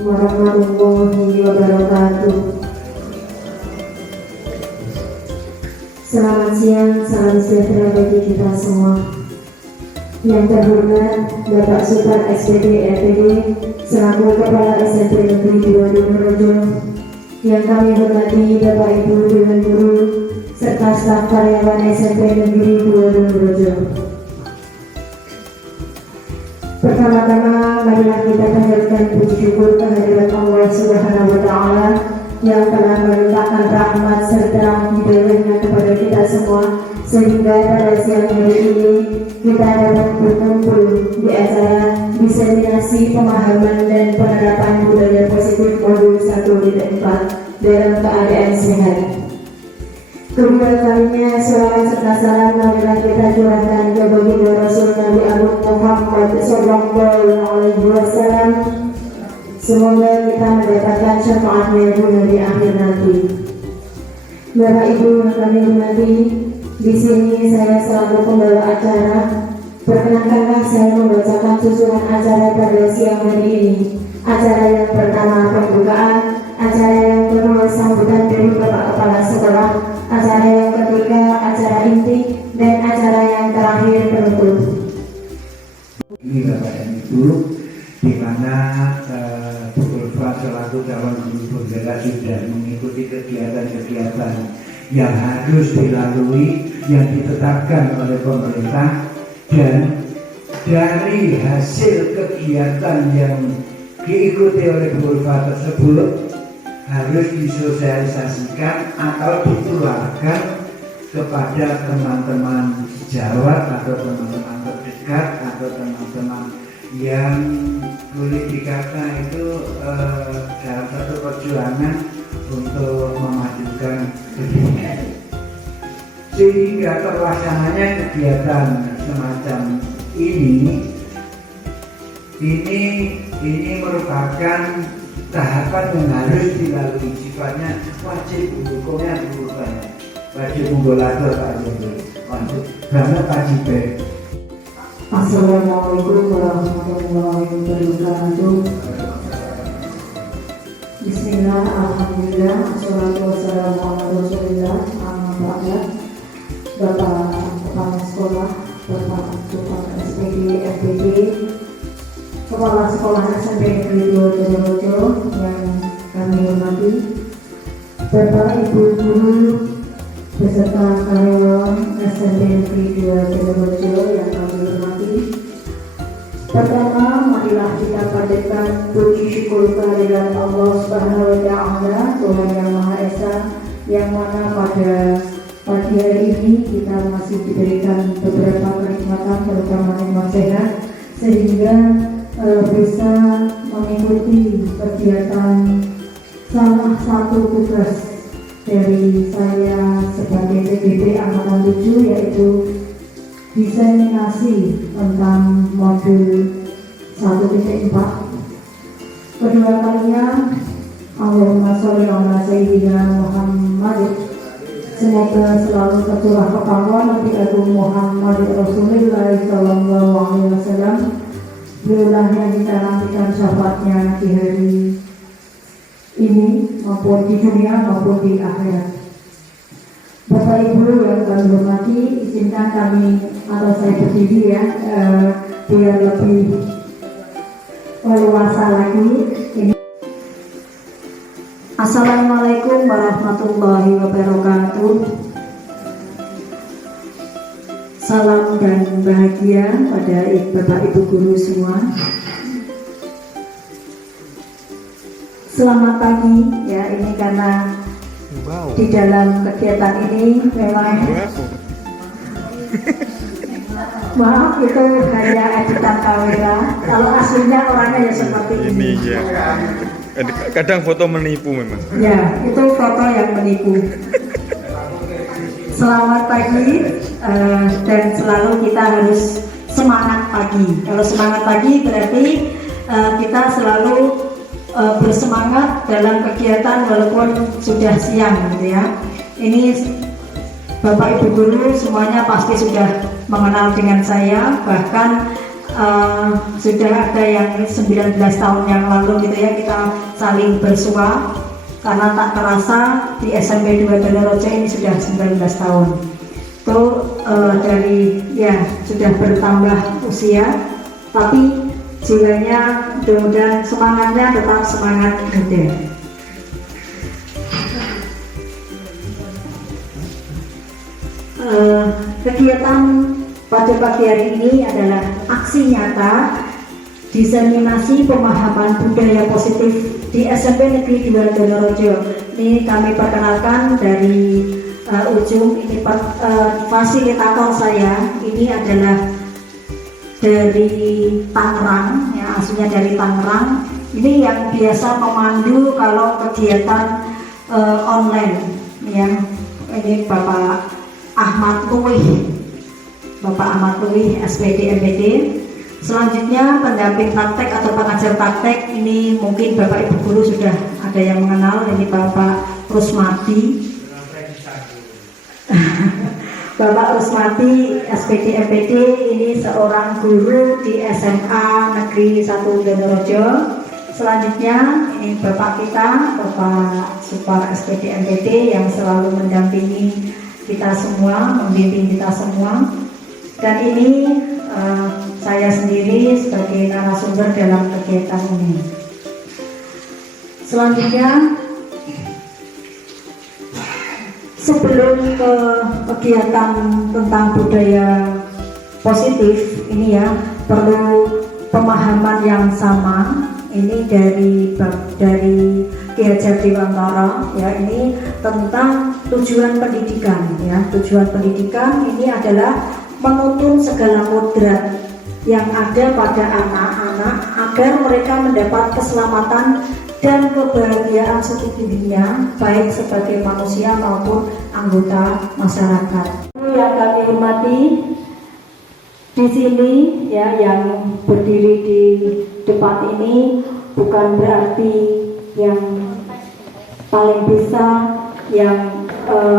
warahmatullahi wabarakatuh. Selamat siang, salam sejahtera bagi kita semua. Yang terhormat Bapak Super SPD RPD selaku Kepala SMP Negeri 2 Donorejo, yang kami hormati Bapak Ibu Dewan Guru serta staf karyawan SMP Negeri 2 Donorejo. Pertama-tama marilah kita panjatkan puji syukur kehadirat Allah Subhanahu wa Ta'ala yang telah melimpahkan rahmat serta hidayahnya kepada kita semua, sehingga pada siang hari ini kita dapat berkumpul di acara diseminasi pemahaman dan penerapan budaya positif modul 1.4 dalam keadaan sehat. Kedua kalinya selawat serta salam marilah kita curahkan ke baginda Rasul Nabi Agung Muhammad Sallallahu Alaihi Wasallam. Semoga kita mendapatkan syafaatnya di hari akhir nanti. Bapak Ibu yang kami hormati, di sini saya selaku pembawa acara. Perkenankanlah saya membacakan susunan acara pada siang hari ini. Acara yang pertama pembukaan, acara yang kedua sambutan dari Bapak Kepala Sekolah, acara yang ketiga acara inti, dan acara yang terakhir penutup. Ini Bapak dan Ibu, di mana Bu Ulfa selaku calon guru pembela sudah mengikuti kegiatan-kegiatan yang harus dilalui, yang ditetapkan oleh pemerintah, dan dari hasil kegiatan yang diikuti oleh Bu Ulfa tersebut harus disosialisasikan atau ditularkan kepada teman-teman sejawat atau teman-teman terdekat atau teman-teman yang boleh dikata itu dalam satu perjuangan untuk memajukan pendidikan, sehingga terlaksananya kegiatan semacam ini merupakan tahapan yang harus dilalui, sifatnya wajib, hukumnya berubah, wajib menggolator Pak Jokowi, wajib banget wajib. Assalamualaikum warahmatullahi wabarakatuh. Bismillah, alhamdulillah, assalatu wassalamu ala rasulillah, amma ba'da. Bapak Kepala Sekolah, Bapak Kepala SPD RPD, Kepala Sekolah SMP Negeri 2 Donorejo yang kami hormati, Bapak Ibu Guru beserta karyawan SMP Negeri 2 Donorejo yang kami hormati. Pertama, marilah kita panjatkan puji syukur kehadirat Allah Subhanahu wa Ta'ala, Tuhan yang Maha Esa, yang mana pada pagi hari ini kita masih diberikan beberapa kenikmatan, terutama nikmat sehat, sehingga bisa mengikuti kegiatan salah satu tugas dari saya sebagai PDB Angkatan 7, yaitu diseminasi tentang modul 1.4. Kedua kalinya, Allahumma sholli ala sayyidina Muhammad. Semoga selalu tercurah kepada Nabi Agung Muhammad Rasulullah Sallallahu Alaihi Wasallam. Beliaulah yang kita nantikan syafaatnya di hari ini maupun di dunia maupun di akhirat. Bapak Ibu yang kami hormati, izinkan kami atau saya berdiri ya, biar lebih leluasa lagi. Assalamualaikum warahmatullahi wabarakatuh. Salam dan bahagia pada Bapak Ibu Guru semua. Selamat pagi ya, ini karena di dalam kegiatan ini memang maaf itu hanya editan kamera. Kalau aslinya orangnya ya seperti ini. Ya. Kadang foto menipu memang. Ya, itu foto yang menipu. Selamat pagi dan selalu kita harus semangat pagi. Kalau semangat pagi berarti kita selalu bersemangat dalam kegiatan walaupun sudah siang gitu ya. Ini Bapak Ibu Guru semuanya pasti sudah mengenal dengan saya, bahkan sudah ada yang 19 tahun yang lalu gitu ya, kita saling bersua karena tak terasa di SMP 2 Donorejo ini sudah 19 tahun. Itu dari ya sudah bertambah usia, tapi jiwanya dan semangatnya tetap semangat muda. Kegiatan pada pagi hari ini adalah aksi nyata diseminasi pemahaman budaya positif di SMP Negeri 2 Donorejo. Ini kami perkenalkan dari ujung ini fasilitator saya ini adalah dari Tangerang, ya aslinya dari Tangerang. Ini yang biasa memandu kalau kegiatan online, ya ini Bapak Ahmad Luwih, SPD MPD. Selanjutnya pendamping praktek atau pengajar praktek ini mungkin Bapak Ibu guru sudah ada yang mengenal, ini Bapak Rusmati. Bapak Rusmati SPD MPD ini seorang guru di SMA Negeri 1 Donorejo. Selanjutnya ini Bapak kita, Bapak Supar SPD MPD yang selalu mendampingi kita semua, membimbing kita semua. Dan ini saya sendiri sebagai narasumber dalam kegiatan ini. Selanjutnya, sebelum ke kegiatan tentang budaya positif ini ya, perlu pemahaman yang sama. Ini dari Ki Hajar Dewantara, ya, ini tentang tujuan pendidikan, ya. Tujuan pendidikan ini adalah menuntun segala kodrat yang ada pada anak-anak agar mereka mendapat keselamatan dan kebahagiaan sesungguhnya, baik sebagai manusia maupun anggota masyarakat. Yang kami hormati, di sini ya yang berdiri di depan ini bukan berarti yang paling bisa, yang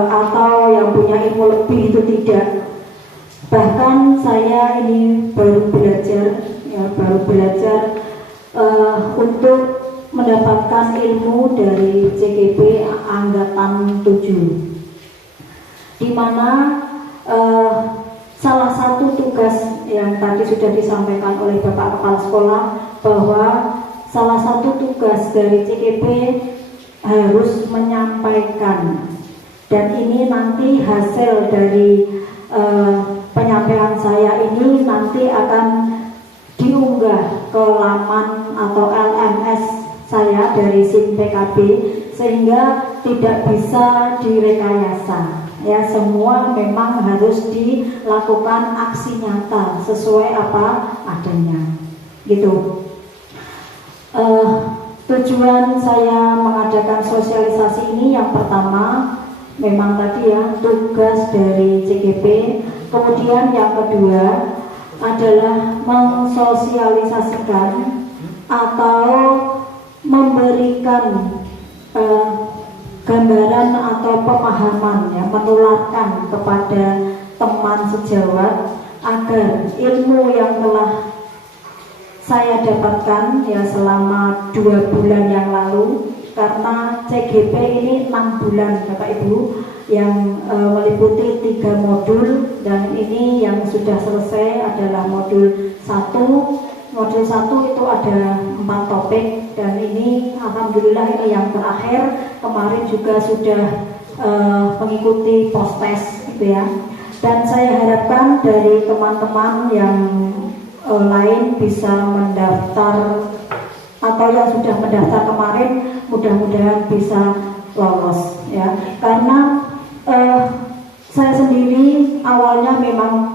atau yang punya ilmu lebih, itu tidak. Bahkan saya ini baru belajar untuk mendapatkan ilmu dari CGP Angkatan 7, di mana salah satu tugas yang tadi sudah disampaikan oleh Bapak Kepala Sekolah, bahwa salah satu tugas dari CGP harus menyampaikan, dan ini nanti hasil dari penyampaian saya ini nanti akan diunggah ke laman atau LMS saya dari SIM PKB, sehingga tidak bisa direkayasa, ya. Semua memang harus dilakukan aksi nyata sesuai apa adanya, gitu. Tujuan saya mengadakan sosialisasi ini yang pertama memang tadi ya, tugas dari CGP. Kemudian yang kedua adalah mensosialisasikan atau memberikan gambaran atau pemahaman, ya, menularkan kepada teman sejawat agar ilmu yang telah saya dapatkan ya selama 2 bulan yang lalu, karena CGP ini 6 bulan Bapak Ibu, yang meliputi 3 modul, dan ini yang sudah selesai adalah modul 1. Modul 1 itu ada 4 topik, dan ini alhamdulillah ini yang terakhir. Kemarin juga sudah mengikuti post-test gitu ya. Dan saya harapkan dari teman-teman yang lain bisa mendaftar, atau yang sudah mendaftar kemarin mudah-mudahan bisa lolos, ya. Karena saya sendiri awalnya memang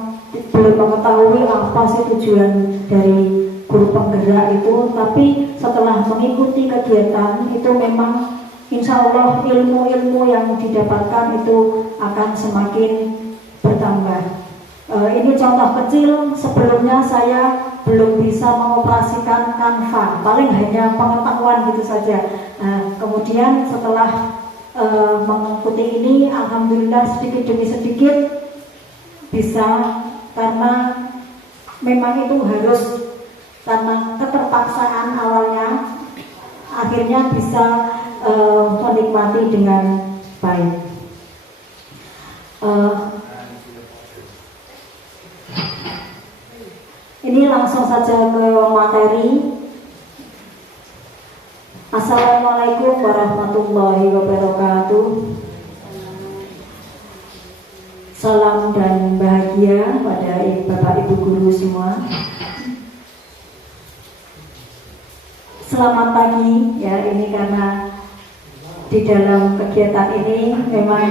belum mengetahui apa sih tujuan dari guru penggerak itu, tapi setelah mengikuti kegiatan itu memang insya Allah ilmu-ilmu yang didapatkan itu akan semakin bertambah. Ini contoh kecil, sebelumnya saya belum bisa mengoperasikan Canva, paling hanya pengetahuan gitu saja. Nah, kemudian setelah mengikuti ini, alhamdulillah sedikit demi sedikit bisa, karena memang itu harus, karena keterpaksaan awalnya akhirnya bisa menikmati dengan baik. Ini langsung saja ke materi. Assalamualaikum warahmatullahi wabarakatuh. Salam dan bahagia pada Bapak Ibu guru semua. Selamat pagi ya, ini karena di dalam kegiatan ini memang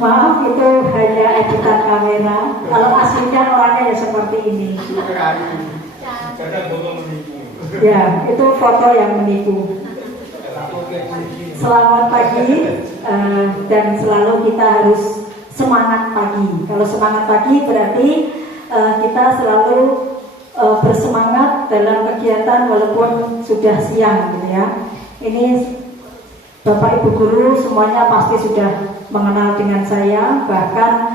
maaf itu hanya editan kamera. Kalau aslinya orangnya ya seperti ini. Kadang foto menipu. Ya, itu foto yang menipu. Selamat pagi dan selalu kita harus semangat pagi. Kalau semangat pagi berarti kita selalu bersemangat dalam kegiatan walaupun sudah siang gitu ya. Ini Bapak Ibu guru semuanya pasti sudah mengenal dengan saya, bahkan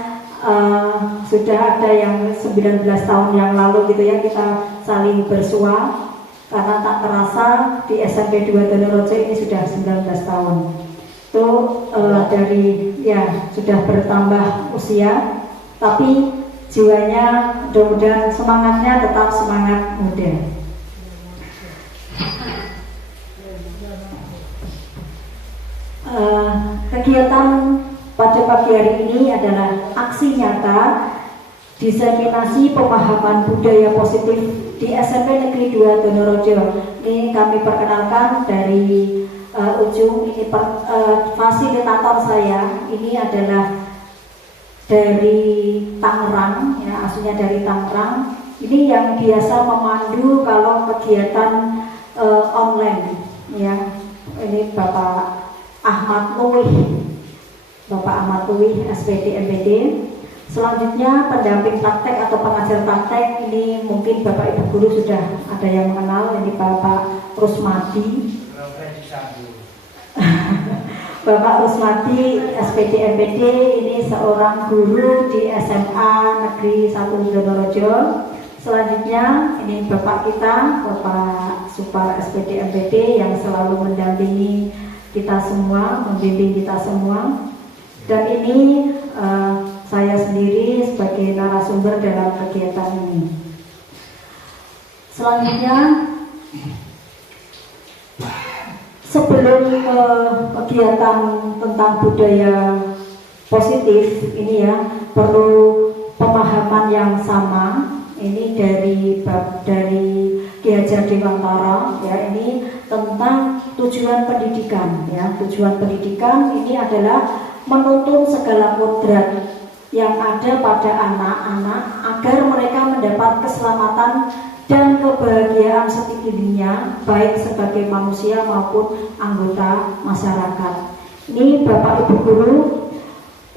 sudah ada yang 19 tahun yang lalu gitu ya kita saling bersua, karena tak terasa di SMP 2 Donorjo ini sudah 19 tahun. Itu dari ya sudah bertambah usia, tapi jiwanya mudah-mudahan semangatnya tetap semangat muda. Kegiatan pada pagi hari ini adalah aksi nyata diseminasi pemahaman budaya positif di SMP Negeri 2 Donorjo. Ini kami perkenalkan dari ujung ini fasilitator saya ini adalah dari Tangerang ya, aslinya dari Tangerang. Ini yang biasa memandu kalau kegiatan online ya. Ini Bapak Ahmad Luwih, SPD MPD. Selanjutnya pendamping praktek atau pengajar praktek, ini mungkin Bapak Ibu guru sudah ada yang mengenal, ini Bapak Rusmadi. Bapak Rusmadi SPD MPD ini seorang guru di SMA Negeri 1 Donorjo. Selanjutnya ini Bapak kita, Bapak Supar SPD MPD yang selalu mendampingi kita semua, membimbing kita semua. Dan ini saya sendiri sebagai narasumber dalam kegiatan ini. Selanjutnya, sebelum ke kegiatan tentang budaya positif ini ya, perlu pemahaman yang sama. Ini dari Ki Hajar Dewantara ya, ini tentang tujuan pendidikan ya. Tujuan pendidikan ini adalah menuntun segala kodrat yang ada pada anak-anak agar mereka mendapat keselamatan dan kebahagiaan setinggi-tingginya, baik sebagai manusia maupun anggota masyarakat. Ini Bapak Ibu guru,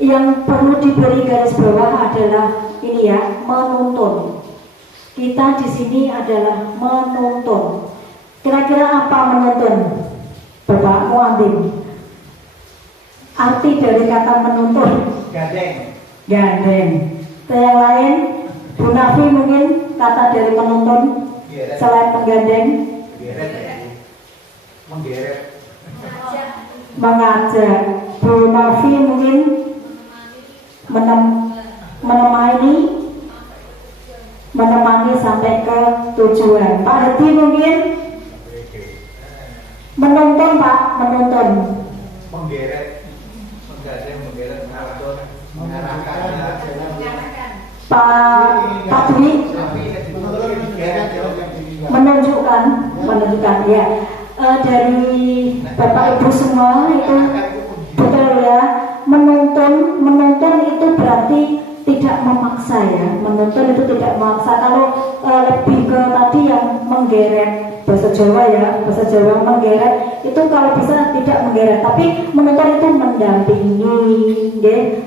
yang perlu diberi garis bawah adalah ini ya, menuntun. Kita di sini adalah menuntun. Kira-kira apa menuntun? Bapak Muadim. Arti dari kata menuntun? Gandeng. Gandeng. Yang lain, Bu Nafi mungkin kata dari menuntun selain menggandeng? Menggeret. Mengajak. Bu Nafi mungkin menemani sampai ke tujuan. Pak Hedi mungkin menuntun, Pak, menuntun. Menggeret. Menggandeng, menggeret, mengarahkan. Pak Dwi menunjukkan ya. Dari Bapak Ibu semua itu betul ya, menuntun itu berarti tidak memaksa ya. Menuntun itu tidak memaksa. Kalau lebih ke tadi yang menggeret, bahasa Jawa ya, bahasa Jawa menggeret itu kalau bisa tidak menggeret, tapi menuntun itu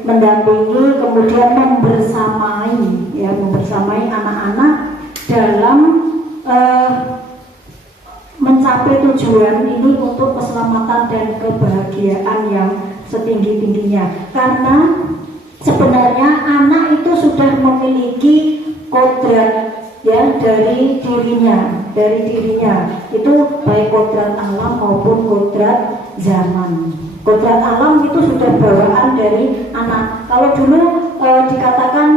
mendampingi, kemudian membersamai ya, membersamai anak-anak dalam mencapai tujuan ini untuk keselamatan dan kebahagiaan yang setinggi-tingginya. Karena sebenarnya anak itu sudah memiliki kodrat ya dari dirinya itu baik kodrat alam maupun kodrat zaman. Kodrat alam itu sudah bawaan dari anak. Kalau dulu dikatakan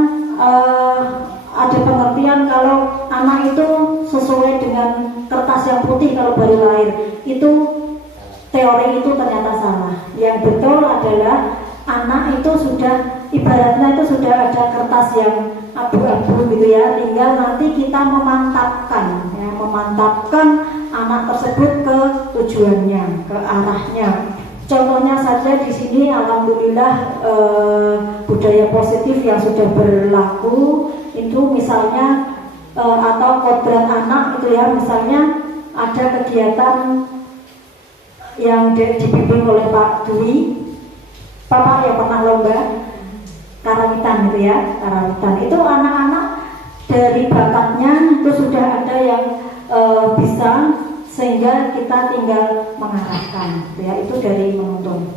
ada pengertian kalau anak itu sesuai dengan kertas yang putih kalau baru lahir, itu teori itu ternyata salah. Yang betul adalah anak itu sudah ibaratnya itu sudah ada kertas yang abu-abu gitu ya, tinggal nanti kita memantapkan anak tersebut ke tujuannya, ke arahnya. Contohnya saja di sini alhamdulillah budaya positif yang sudah berlaku itu misalnya atau kodrat anak itu ya, misalnya ada kegiatan yang dibimbing oleh Pak Dwi, Bapak yang pernah lomba karawitan gitu ya, karawitan itu anak-anak dari bakatnya itu sudah ada yang bisa, sehingga kita tinggal mengarahkan gitu ya, itu dari menuntun.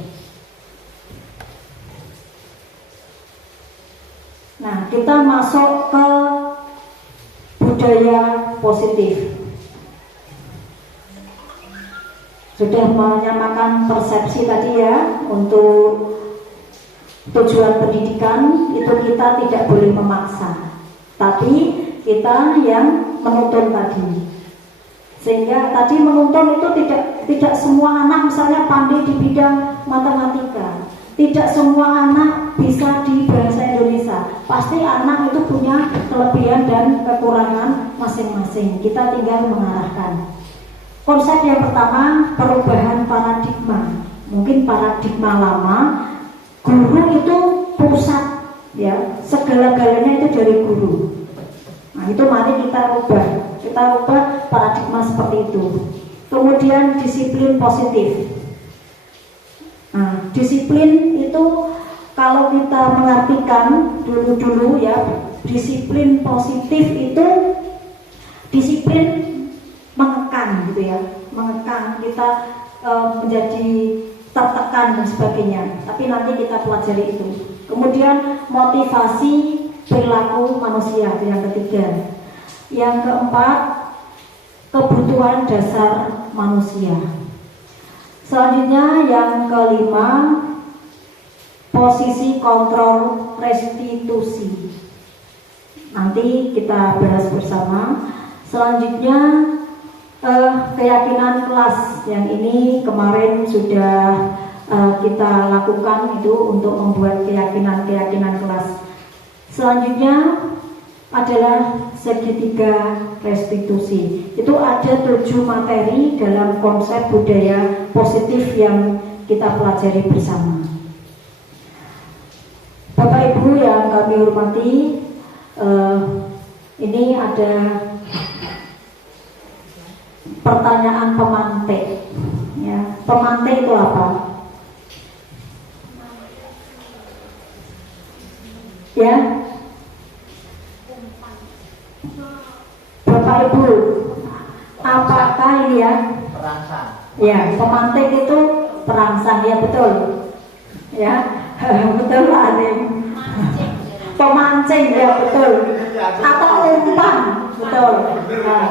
Nah, kita masuk ke budaya positif. Sudah menyamakan persepsi tadi ya, untuk tujuan pendidikan itu kita tidak boleh memaksa, tapi kita yang menuntun tadi. Sehingga tadi menuntun itu tidak semua anak misalnya pandai di bidang matematika, tidak semua anak bisa di bahasa Indonesia. Pasti anak itu punya kelebihan dan kekurangan masing-masing. Kita tinggal mengarahkan. Konsep yang pertama, perubahan paradigma. Mungkin paradigma lama, guru itu pusat ya, segala-galanya itu dari guru. Nah, itu mari kita ubah paradigma seperti itu. Kemudian disiplin positif. Nah, disiplin itu kalau kita mengartikan dulu ya, disiplin positif itu disiplin mengekang gitu ya, mengekang kita menjadi tertekan dan sebagainya. Tapi nanti kita pelajari itu. Kemudian motivasi perilaku manusia itu yang ketiga. Yang keempat, kebutuhan dasar manusia. Selanjutnya yang kelima, posisi kontrol restitusi. Nanti kita bahas bersama. Selanjutnya keyakinan kelas, yang ini kemarin sudah kita lakukan itu untuk membuat keyakinan kelas. Selanjutnya adalah segitiga restitusi. Itu ada 7 materi dalam konsep budaya positif yang kita pelajari bersama. Bapak Ibu yang kami hormati, ini ada pertanyaan pemantik ya. Pemantik itu apa? Ya, Bapak Ibu, apakah ini ya? Perangsang. Ya, pemantik itu perangsang, ya betul. Ya, betul Pak Adim. Pemancing, ya betul. Atau umpan, betul. Nah,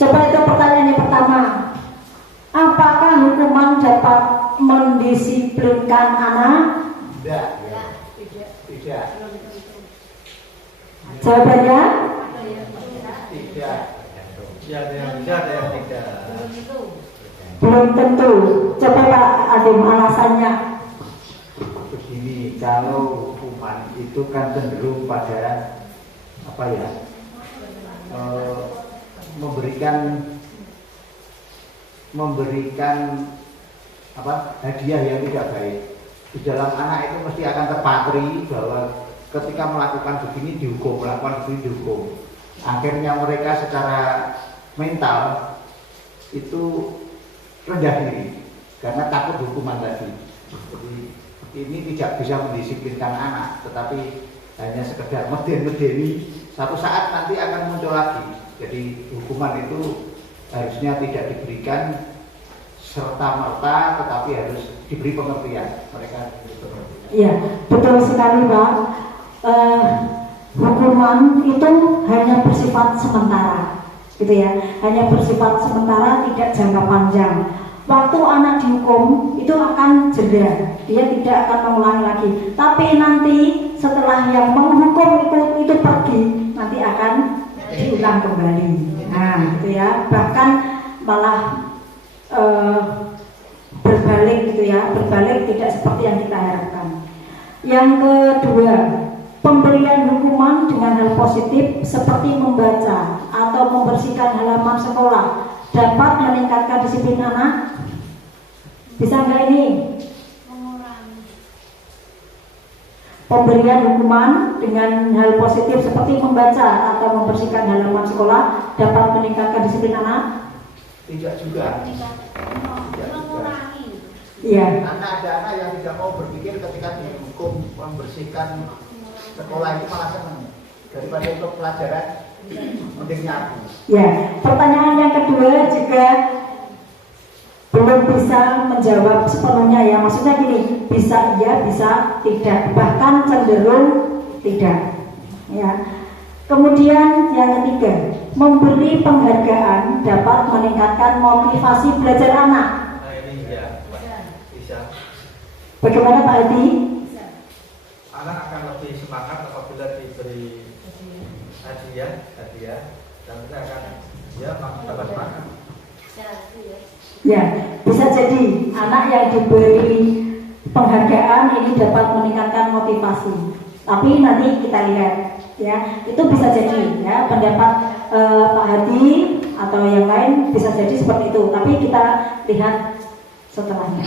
coba itu pertanyaan yang pertama. Apakah hukuman dapat mendisiplinkan anak? Tidak. Jawabannya? Tidak. Ya, ada yang bisa, ada yang tidak. Belum tentu. Coba Pak Adim alasannya. Begini, kalau hukuman itu kan cenderung pada apa ya? Memberikan apa hadiah yang tidak baik. Di dalam anak itu mesti akan terpatri bahwa ketika melakukan begini dihukum, melakukan begini dihukum. Akhirnya mereka secara mental itu rendah diri karena takut hukuman tadi. Jadi ini tidak bisa mendisiplinkan anak, tetapi hanya sekedar medeni. Satu saat nanti akan muncul lagi. Jadi hukuman itu harusnya tidak diberikan serta-merta, tetapi harus diberi pengertian. Mereka diberi pengertian. Iya, betul sekali Pak. hukuman itu hanya bersifat sementara, gitu ya, hanya bersifat sementara, tidak jangka panjang. Waktu anak dihukum itu akan jeda, dia tidak akan mengulangi lagi. Tapi nanti setelah yang menghukum itu pergi, nanti akan diulang kembali. Nah, gitu ya. Bahkan malah berbalik, gitu ya, berbalik tidak seperti yang kita harapkan. Yang kedua, pemberian hukuman dengan hal positif seperti membaca atau membersihkan halaman sekolah dapat meningkatkan disiplin anak. Bisa nggak ini? Pemberian hukuman dengan hal positif seperti membaca atau membersihkan halaman sekolah dapat meningkatkan disiplin anak? Tidak juga. Iya. Karena ada anak yang tidak mau berpikir ketika dihukum membersihkan sekolah itu malah senang daripada untuk pelajaran mending nyapu. Ya, pertanyaan yang kedua juga belum bisa menjawab sepenuhnya ya. Maksudnya gini, bisa iya, bisa tidak, bahkan cenderung tidak. Ya. Kemudian yang ketiga, memberi penghargaan dapat meningkatkan motivasi belajar anak. Nah ini ya, bisa. Bagaimana Pak Adi? Anak akan lebih semangat apabila diberi hadiah dan kita akan tambah semangat. Ya, bisa jadi anak yang diberi penghargaan ini dapat meningkatkan motivasi. Tapi nanti kita lihat, ya, itu bisa jadi ya pendapat Pak Hadi atau yang lain bisa jadi seperti itu. Tapi kita lihat setelahnya.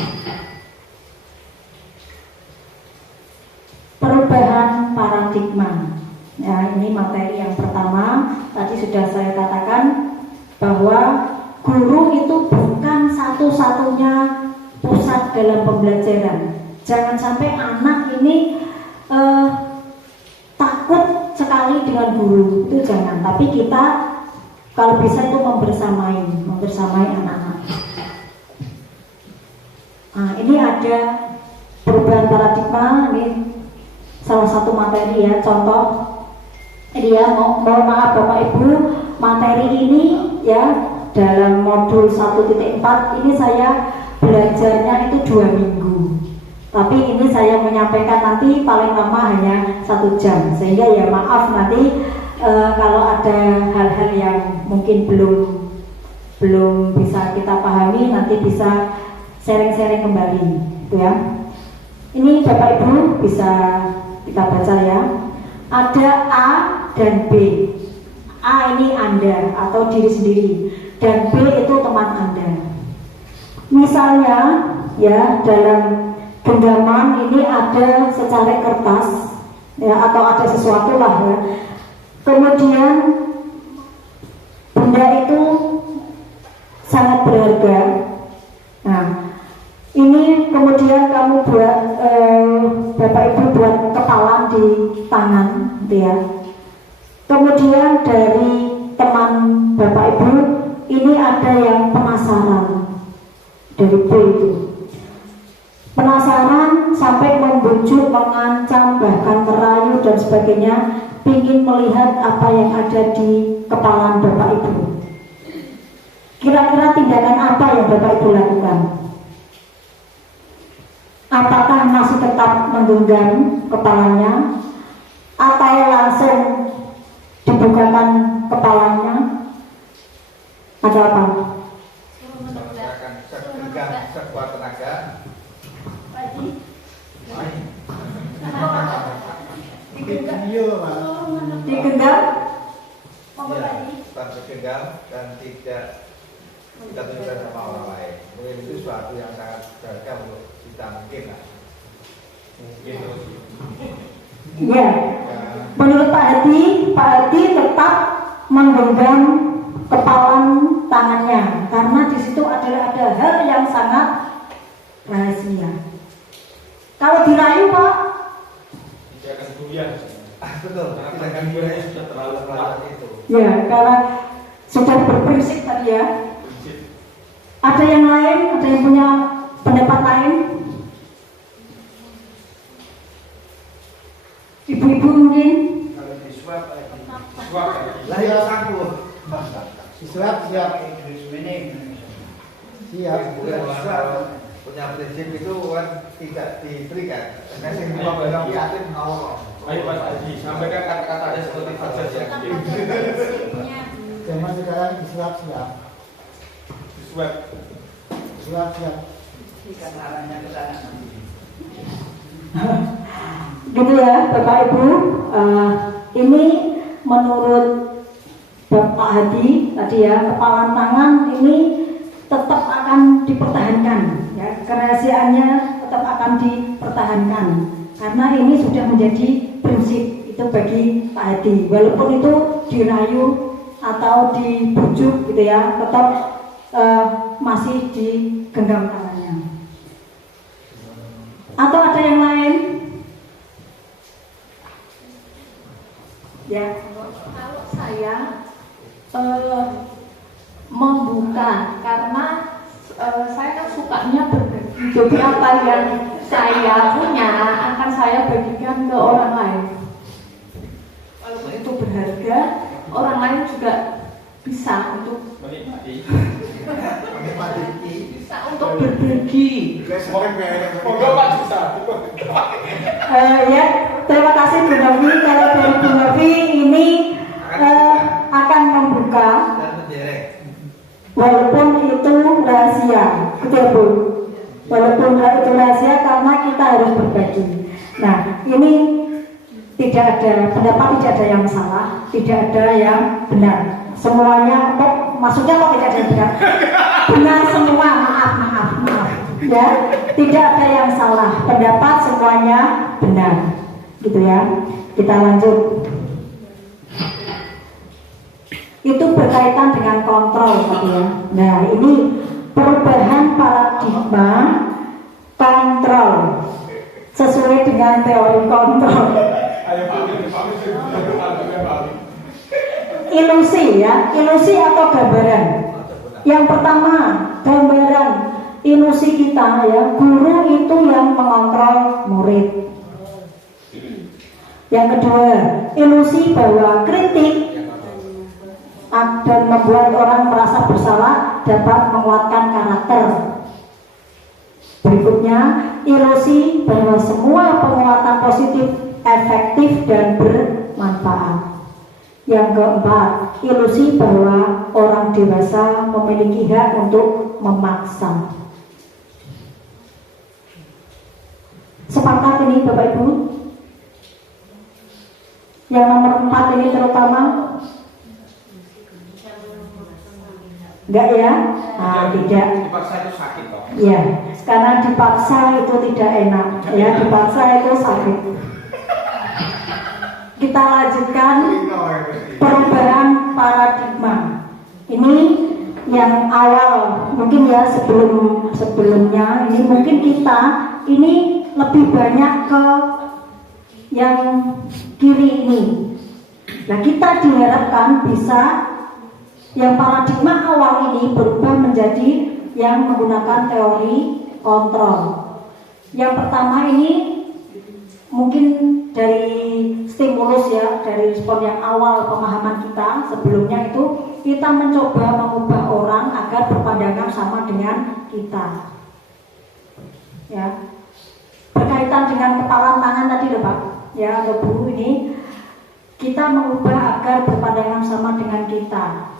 Perubahan paradigma. Ya, ini materi yang pertama. Tadi sudah saya katakan bahwa guru itu bukan satu-satunya pusat dalam pembelajaran. Jangan sampai anak ini takut sekali dengan guru, itu jangan. Tapi kita kalau bisa itu membersamai anak-anak. Nah, ini ada perubahan paradigma. Ini salah satu materi ya, contoh. Ini ya, mohon maaf Bapak Ibu, materi ini ya dalam modul 1.4 ini saya belajarnya itu 2 minggu. Tapi ini saya menyampaikan nanti paling lama hanya 1 jam. Sehingga ya maaf nanti kalau ada hal-hal yang mungkin belum bisa kita pahami, nanti bisa sharing-sharing kembali, gitu ya. Ini Bapak Ibu bisa kita baca ya. Ada A dan B. A ini Anda atau diri sendiri, dan B itu teman Anda. Misalnya ya, dalam genggaman ini ada secari kertas ya, atau ada sesuatu lah ya. Kemudian benda itu sangat berharga. Nah, ini kemudian kamu buat Bapak Ibu buat kepalan di tangan, gitu ya. Kemudian dari teman Bapak Ibu ini ada yang penasaran dari B itu. Penasaran sampai membujuk, mengancam, bahkan merayu dan sebagainya, ingin melihat apa yang ada di kepala Bapak Ibu. Kira-kira tindakan apa yang Bapak Ibu lakukan? Apakah masih tetap menggenggam kepalanya, atau langsung dibukakan kepalanya, atau apa? Saya akan segenggam sekuat tenaga. Digenggam? Tetap digenggam dan tidak kita tunjukkan sama orang lain. Mungkin itu suatu yang sangat berharga untuk kita, mungkin lah. Ya. Menurut Pak Hadi tetap menggenggam kepalan tangannya karena di situ ada hal yang sangat rahasia. Kalau dirayu Pak, Tidak akan buyar. Betul. Kita akan buyar sudah terlalu pelan itu. ya karena sudah berprinsip tadi ya. Ada yang lain, ada yang punya pendapat lain? Ibu-ibu mungkin? Kalau disuruh Siap. Siap. Bukan punya prinsip itu kan tidak diberikan. Karena yang dua orang yatim Allah. Ayo Mas Haji, sampaikan kata-katanya seperti Fajar yang Zaman sekarang siap. Swab. Siap. Gitu ya Bapak Ibu. Ini menurut Bapak Hadi tadi ya, kepalan tangan ini tetap akan dipertahankan ya, kerahasiaannya tetap akan dipertahankan karena ini sudah menjadi prinsip itu bagi Pak Hadi, walaupun itu dirayu atau dibujuk gitu ya, tetap masih digenggam tangannya. Atau ada yang lain? Ya, kalau saya membuka karena saya kan sukanya berbagi. Jadi apa yang saya punya akan saya bagikan ke orang lain. Walaupun itu berharga, orang lain juga bisa untuk Menikmati. bisa untuk berbagi. Monggo Pak Jusa. Ya, terima kasih Bu Novi. Kalau dari Bu Novi ini akan membuka Dan menjerek. walaupun itu rahasia, betul Bu. Walaupun itu rahasia karena kita harus berbagi. Nah, ini tidak ada pendapat, tidak ada yang salah, tidak ada yang benar. Semuanya maksudnya kok tidak ada yang benar? Benar semua, maaf. Ya, tidak ada yang salah. Pendapat semuanya benar. Gitu ya. Kita lanjut. Itu berkaitan dengan kontrol tadi ya. Nah, ini perubahan paradigma kontrol sesuai dengan teori kontrol. Ayo Pak. Ilusi ya, ilusi atau gambaran. Yang pertama, gambaran ilusi kita ya, guru itu yang mengontrol murid. Yang kedua, ilusi bahwa kritik dan membuat orang merasa bersalah dapat menguatkan karakter. Berikutnya, ilusi bahwa semua penguatan positif efektif dan bermanfaat. Yang keempat, ilusi bahwa orang dewasa memiliki hak untuk memaksa. Sepakat ini Bapak Ibu? Yang nomor 4 ini terutama? Enggak ya? Nah, tidak. Dipaksa itu sakit toh. Ya, karena dipaksa itu tidak enak. Ya, dipaksa itu sakit. Kita lanjutkan perubahan paradigma. Ini yang awal mungkin ya, sebelumnya ini mungkin kita ini lebih banyak ke yang kiri ini. Nah, kita diharapkan bisa yang paradigma awal ini berubah menjadi yang menggunakan teori kontrol. Yang pertama ini mungkin dari stimulus ya, dari respon yang awal pemahaman kita sebelumnya itu kita mencoba mengubah orang agar berpandangan sama dengan kita. Ya, berkaitan dengan kepalan tangan tadi loh Pak, ya atau Bu, ini kita mengubah agar berpandangan sama dengan kita.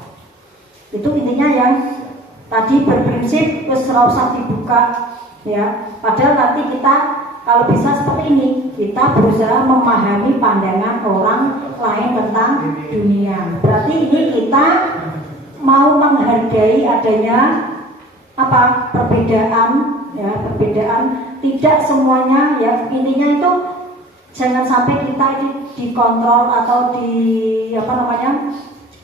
Itu intinya yang tadi berprinsip wis ora usah dibuka ya. Padahal nanti kita kalau bisa seperti ini, kita berusaha memahami pandangan orang lain tentang dunia. Berarti ini kita mau menghargai adanya apa? Perbedaan ya, perbedaan. Tidak semuanya ya, intinya itu jangan sampai kita dikontrol atau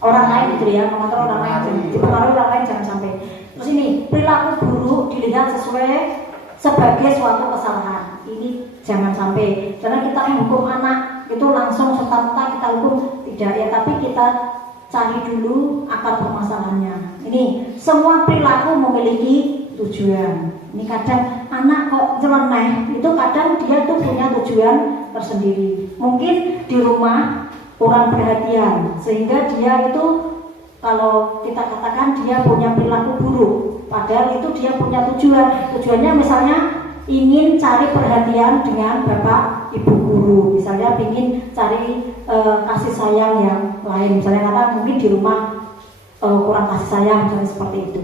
orang lain gitu ya, mengontrol orang lain, dipengaruhi orang lain, jangan sampai. Terus ini perilaku buruk dilihat sebagai suatu kesalahan. Ini jangan sampai. Karena kita menghukum anak itu langsung serta-merta kita hukum tidak ya, tapi kita cari dulu akar permasalahannya. Ini semua perilaku memiliki tujuan. Ini kadang anak kok nyeleneh, itu kadang dia tuh punya tujuan tersendiri. Mungkin di rumah kurang perhatian sehingga dia itu kalau kita katakan dia punya perilaku buruk, padahal itu dia punya tujuannya misalnya ingin cari perhatian dengan bapak ibu guru, misalnya ingin cari kasih sayang yang lain, misalnya karena mungkin di rumah kurang kasih sayang, misalnya seperti itu.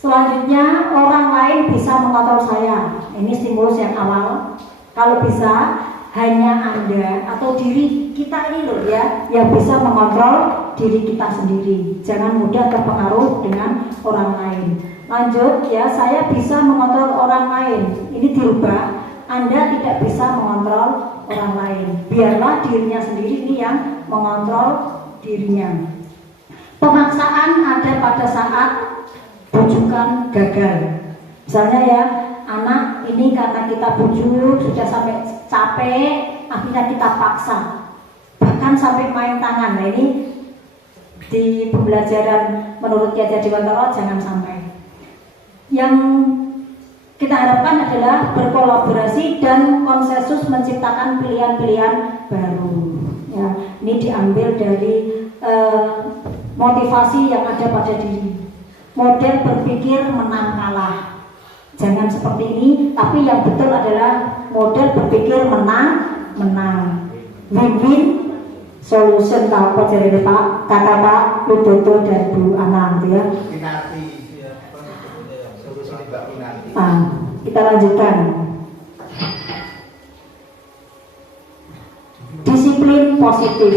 Selanjutnya orang lain bisa mengontrol saya, ini stimulus yang awal. Kalau bisa hanya Anda atau diri kita ini loh ya yang bisa mengontrol diri kita sendiri. Jangan mudah terpengaruh dengan orang lain. Lanjut ya, saya bisa mengontrol orang lain. Ini dirubah. Anda tidak bisa mengontrol orang lain. Biarlah dirinya sendiri ini yang mengontrol dirinya. Pemaksaan ada pada saat bujukan gagal. Misalnya ya, anak ini karena kita bujuk sudah sampai capek, akhirnya kita paksa, bahkan sampai main tangan. Nah ini di pembelajaran menurut Kiai Haji Dewantara jangan sampai. Yang kita harapkan adalah berkolaborasi dan konsensus menciptakan pilihan-pilihan baru. Ya, ini diambil dari motivasi yang ada pada diri. Model berpikir menang kalah. Jangan seperti ini, tapi yang betul adalah model berpikir menang. Win-win solution, tahu apa jadi Pak? Kata Pak Widodo dan Bu Anang gitu ya. Pinati, solusi Mbak Pinati. Kita lanjutkan. Disiplin positif.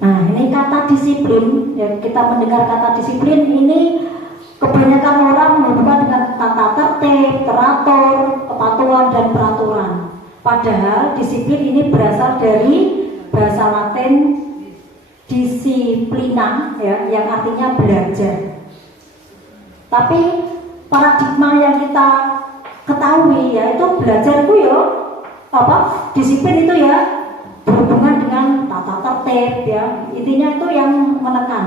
Nah, ini kata disiplin, ya kita mendengar kata disiplin ini kebanyakan orang menghubungkan dengan tata tertib, teratur, kepatuhan dan peraturan. Padahal disiplin ini berasal dari bahasa Latin disiplina, ya, yang artinya belajar. Tapi paradigma yang kita ketahui yaitu belajar itu ya disiplin itu ya berhubungan dengan tata tertib, ya intinya itu yang menekan.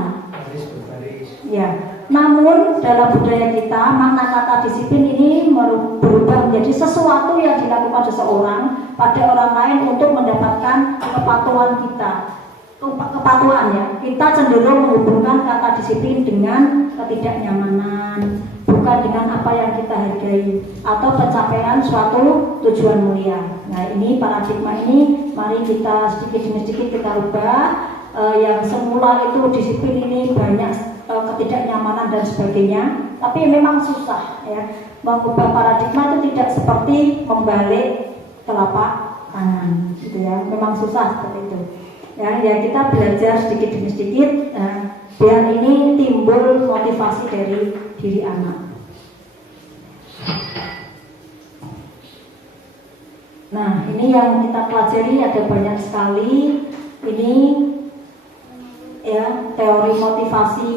Ya, namun dalam budaya kita makna kata disiplin ini berubah menjadi sesuatu yang dilakukan seseorang pada orang lain untuk mendapatkan kepatuhan kita. Kepatuhan ya, kita cenderung menghubungkan kata disiplin dengan ketidaknyamanan, bukan dengan apa yang kita hargai atau pencapaian suatu tujuan mulia. Nah ini paradigma ini mari kita sedikit demi sedikit kita rubah. Yang semula itu disiplin ini banyak ketidaknyamanan dan sebagainya, tapi memang susah ya. Mengubah paradigma itu tidak seperti membalik telapak tangan gitu ya, memang susah seperti itu. Ya kita belajar sedikit demi sedikit biar ini timbul motivasi dari diri anak. Nah ini yang kita pelajari ada banyak sekali. Ini ya teori motivasi,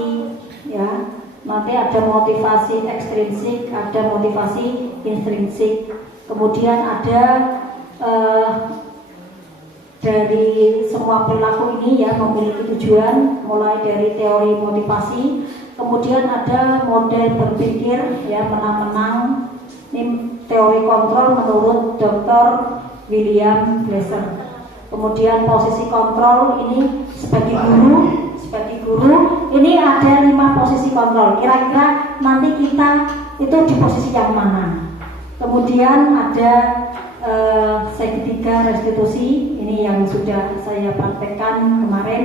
ya nanti ada motivasi ekstrinsik, ada motivasi intrinsik, kemudian ada dari semua perilaku ini ya memiliki tujuan, mulai dari teori motivasi, kemudian ada model berpikir ya menang-menang. Ini teori kontrol menurut Dr. William Glasser. Kemudian posisi kontrol ini sebagai guru ini ada 5 posisi kontrol. Kira-kira nanti kita itu di posisi yang mana? Kemudian ada segitiga restitusi, ini yang sudah saya praktekkan kemarin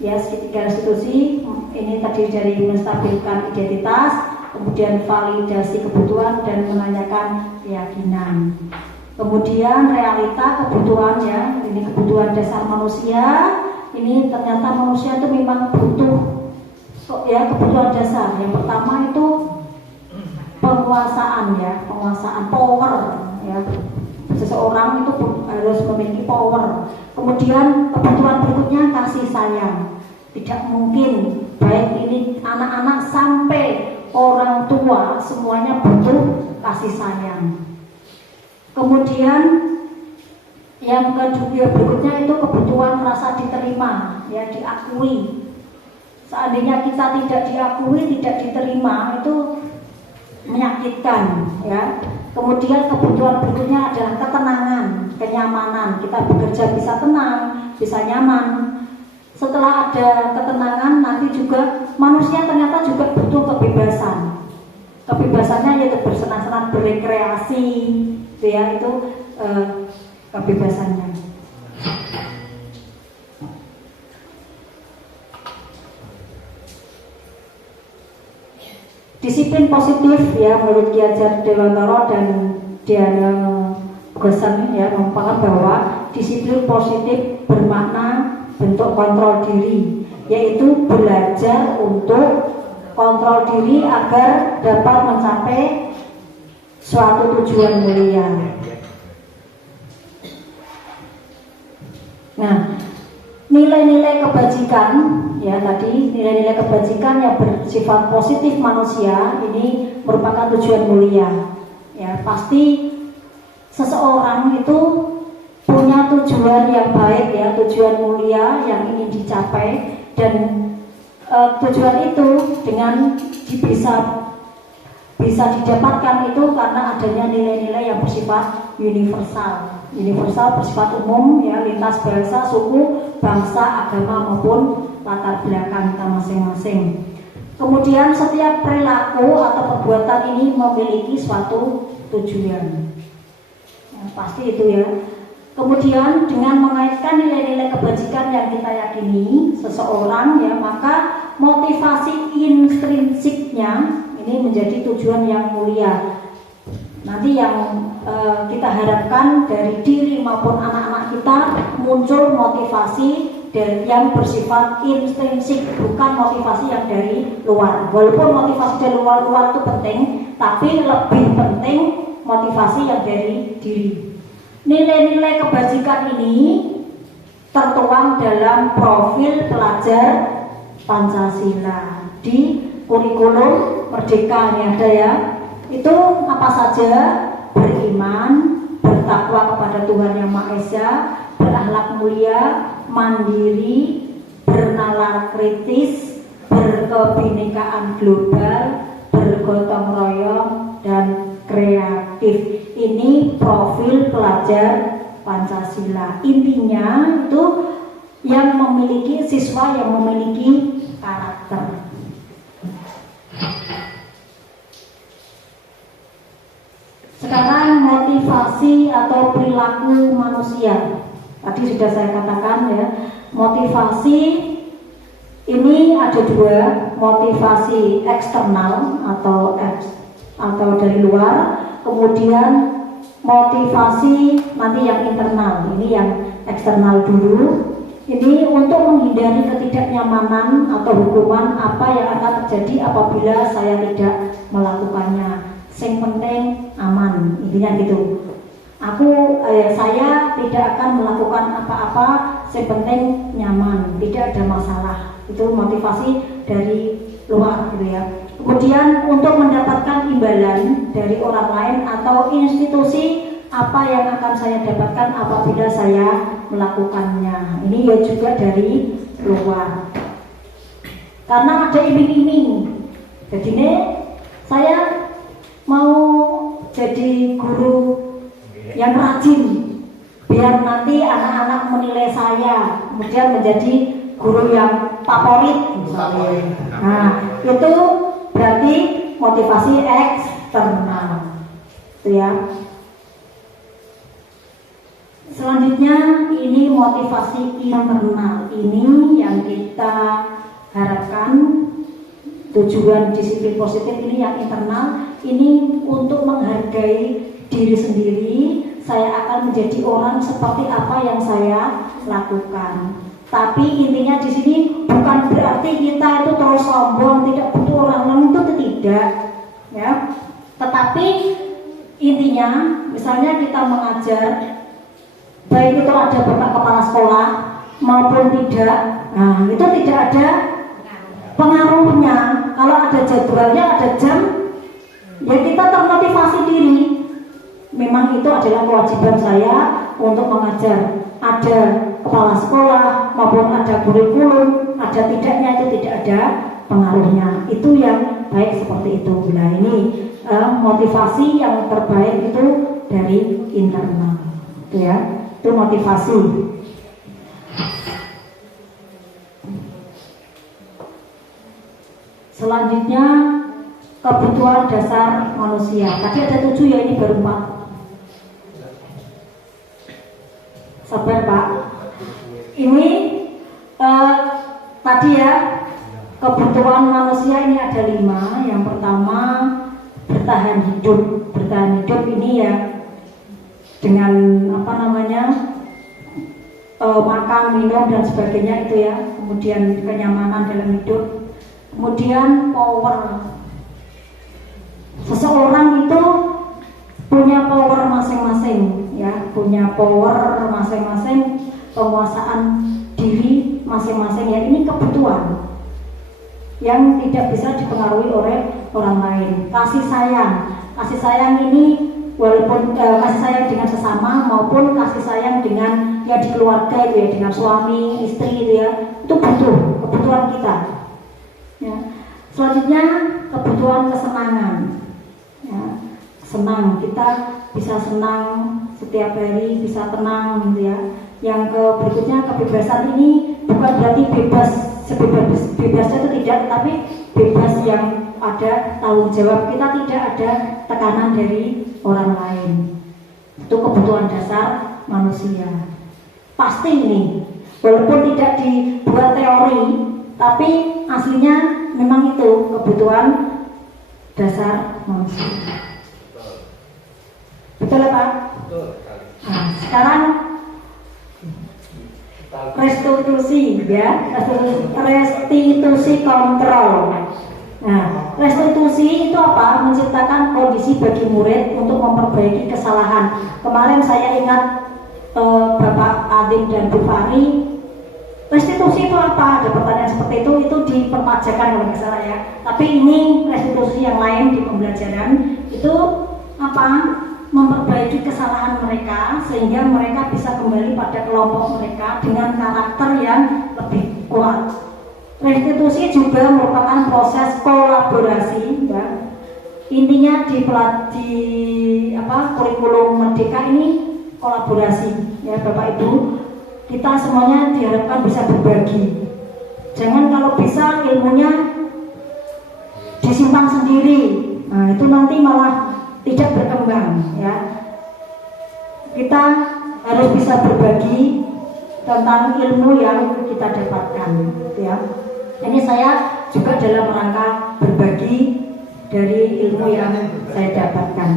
ya. Segitiga restitusi ini terdiri dari menstabilkan identitas, kemudian validasi kebutuhan dan menanyakan keyakinan. Kemudian realita kebutuhan ya, ini kebutuhan dasar manusia. Ini ternyata manusia itu memang butuh ya kebutuhan dasar. Yang pertama itu penguasaan ya, penguasaan power ya. Seseorang itu harus memiliki power. Kemudian kebutuhan berikutnya kasih sayang. Tidak mungkin baik ini anak-anak sampai orang tua semuanya butuh kasih sayang. Kemudian yang kedua berikutnya itu kebutuhan rasa diterima, ya diakui. Seandainya kita tidak diakui, tidak diterima itu menyakitkan, ya. Kemudian kebutuhan berikutnya adalah ketenangan, kenyamanan. Kita bekerja bisa tenang, bisa nyaman. setelah ada ketenangan, nanti juga manusia ternyata juga butuh kebebasan. Kebebasannya yaitu bersenang-senang, berrekreasi, itu ya, itu kebebasannya. Disiplin positif ya menurut Ki Hajar Dewantara dan Diana Gosan ya merupakan bahwa disiplin positif bermakna bentuk kontrol diri, yaitu belajar untuk kontrol diri agar dapat mencapai suatu tujuan mulia. Nah, nilai-nilai kebajikan ya tadi, nilai-nilai kebajikan yang bersifat positif manusia ini merupakan tujuan mulia. Ya, pasti seseorang itu punya tujuan yang baik ya, tujuan mulia yang ingin dicapai, dan tujuan itu dengan bisa didapatkan itu karena adanya nilai-nilai yang bersifat universal bersifat umum ya, lintas bangsa, suku, bangsa, agama maupun latar belakang kita masing-masing. Kemudian setiap perilaku atau perbuatan ini memiliki suatu tujuan ya, pasti itu ya. Kemudian dengan mengaitkan nilai-nilai kebajikan yang kita yakini seseorang ya, maka motivasi intrinsiknya ini menjadi tujuan yang mulia. Nanti yang kita harapkan dari diri maupun anak-anak kita muncul motivasi yang bersifat intrinsik, bukan motivasi yang dari luar. Walaupun motivasi dari luar itu penting, tapi lebih penting motivasi yang dari diri. Nilai-nilai kebajikan ini tertuang dalam profil pelajar Pancasila di kurikulum Merdeka ini ada ya. Itu apa saja? Beriman, bertakwa kepada Tuhan Yang Maha Esa, berakhlak mulia, mandiri, bernalar kritis, berkebinekaan global, bergotong royong, dan kreatif. Ini profil pelajar Pancasila. Intinya itu yang memiliki siswa yang memiliki karakter. Sekarang motivasi atau perilaku manusia. Tadi sudah saya katakan ya, motivasi ini ada dua, motivasi eksternal atau dari luar, kemudian motivasi nanti yang internal. Ini yang eksternal dulu. Ini untuk menghindari ketidaknyamanan atau hukuman apa yang akan terjadi apabila saya tidak melakukannya. Yang penting aman, intinya gitu. Saya tidak akan melakukan apa-apa, yang penting nyaman, tidak ada masalah. Itu motivasi dari luar gitu ya. Kemudian untuk mendapatkan imbalan dari orang lain atau institusi, apa yang akan saya dapatkan apabila saya melakukannya. Ini ya juga dari luar. Karena ada iming-iming. Jadi ini saya mau jadi guru yang rajin, biar nanti anak-anak menilai saya, kemudian menjadi guru yang favorit misalnya. Nah, itu berarti motivasi eksternal, itu ya. Selanjutnya ini motivasi internal. Ini yang kita harapkan, tujuan disiplin positif ini yang internal. Ini untuk menghargai diri sendiri. Saya akan menjadi orang seperti apa yang saya lakukan. Tapi intinya di sini bukan berarti kita itu terus sombong, tidak butuh orang lain, itu tidak, ya. Tetapi intinya, misalnya kita mengajar, baik itu ada bapak kepala sekolah maupun tidak, nah itu tidak ada pengaruhnya. Kalau ada jadwalnya, ada jam, ya kita termotivasi diri. Memang itu adalah kewajiban saya untuk mengajar. Ada kepala sekolah maupun ada kurikulum, ada tidaknya, itu tidak ada pengaruhnya. Itu yang baik seperti itu. Nah ini motivasi yang terbaik itu dari internal, itu ya, itu motivasi. Selanjutnya kebutuhan dasar manusia. Tadi ada 7 ya, ini baru 4. Sabar Pak. Ini tadi ya, kebutuhan manusia ini ada 5. Yang pertama bertahan hidup. Bertahan hidup ini ya dengan makan, minum dan sebagainya itu ya. Kemudian kenyamanan dalam hidup. Kemudian power. Seseorang itu punya power masing-masing ya, punya power masing-masing, penguasaan diri masing-masing ya. Ini kebutuhan yang tidak bisa dipengaruhi oleh orang lain. Kasih sayang ini walaupun kasih sayang dengan sesama maupun kasih sayang dengan ya di keluarga itu ya, dengan suami, istri itu ya, itu kebutuhan kita. Ya. Selanjutnya kebutuhan kesenangan. Ya. Senang, kita bisa senang setiap hari, bisa tenang gitu ya. Yang berikutnya kebebasan ini bukan berarti bebas sebebas-bebasnya itu tidak, tapi bebas yang ada tanggung jawab, kita tidak ada tekanan dari orang lain. Itu kebutuhan dasar manusia. Pasti ini, walaupun tidak dibuat teori, tapi aslinya memang itu kebutuhan dasar manusia. Betul ya Pak? Betul sekali. Nah, sekarang restitusi ya, restitusi kontrol. Nah, restitusi itu apa? Menciptakan kondisi bagi murid untuk memperbaiki kesalahan. Kemarin saya ingat Bapak Adim dan Bu Fari, restitusi itu apa? Ada pertanyaan seperti itu di perpajakan kalau nggak salah ya. Tapi ini restitusi yang lain di pembelajaran itu apa? Memperbaiki kesalahan mereka sehingga mereka bisa kembali pada kelompok mereka dengan karakter yang lebih kuat. Restitusi juga merupakan proses kolaborasi ya. Intinya di kurikulum Merdeka ini kolaborasi ya Bapak Ibu. Kita semuanya diharapkan bisa berbagi. Jangan kalau bisa ilmunya disimpan sendiri. Nah, itu nanti malah tidak berkembang ya. Kita harus bisa berbagi tentang ilmu yang kita dapatkan ya. Ini saya juga dalam rangka berbagi dari ilmu yang saya dapatkan.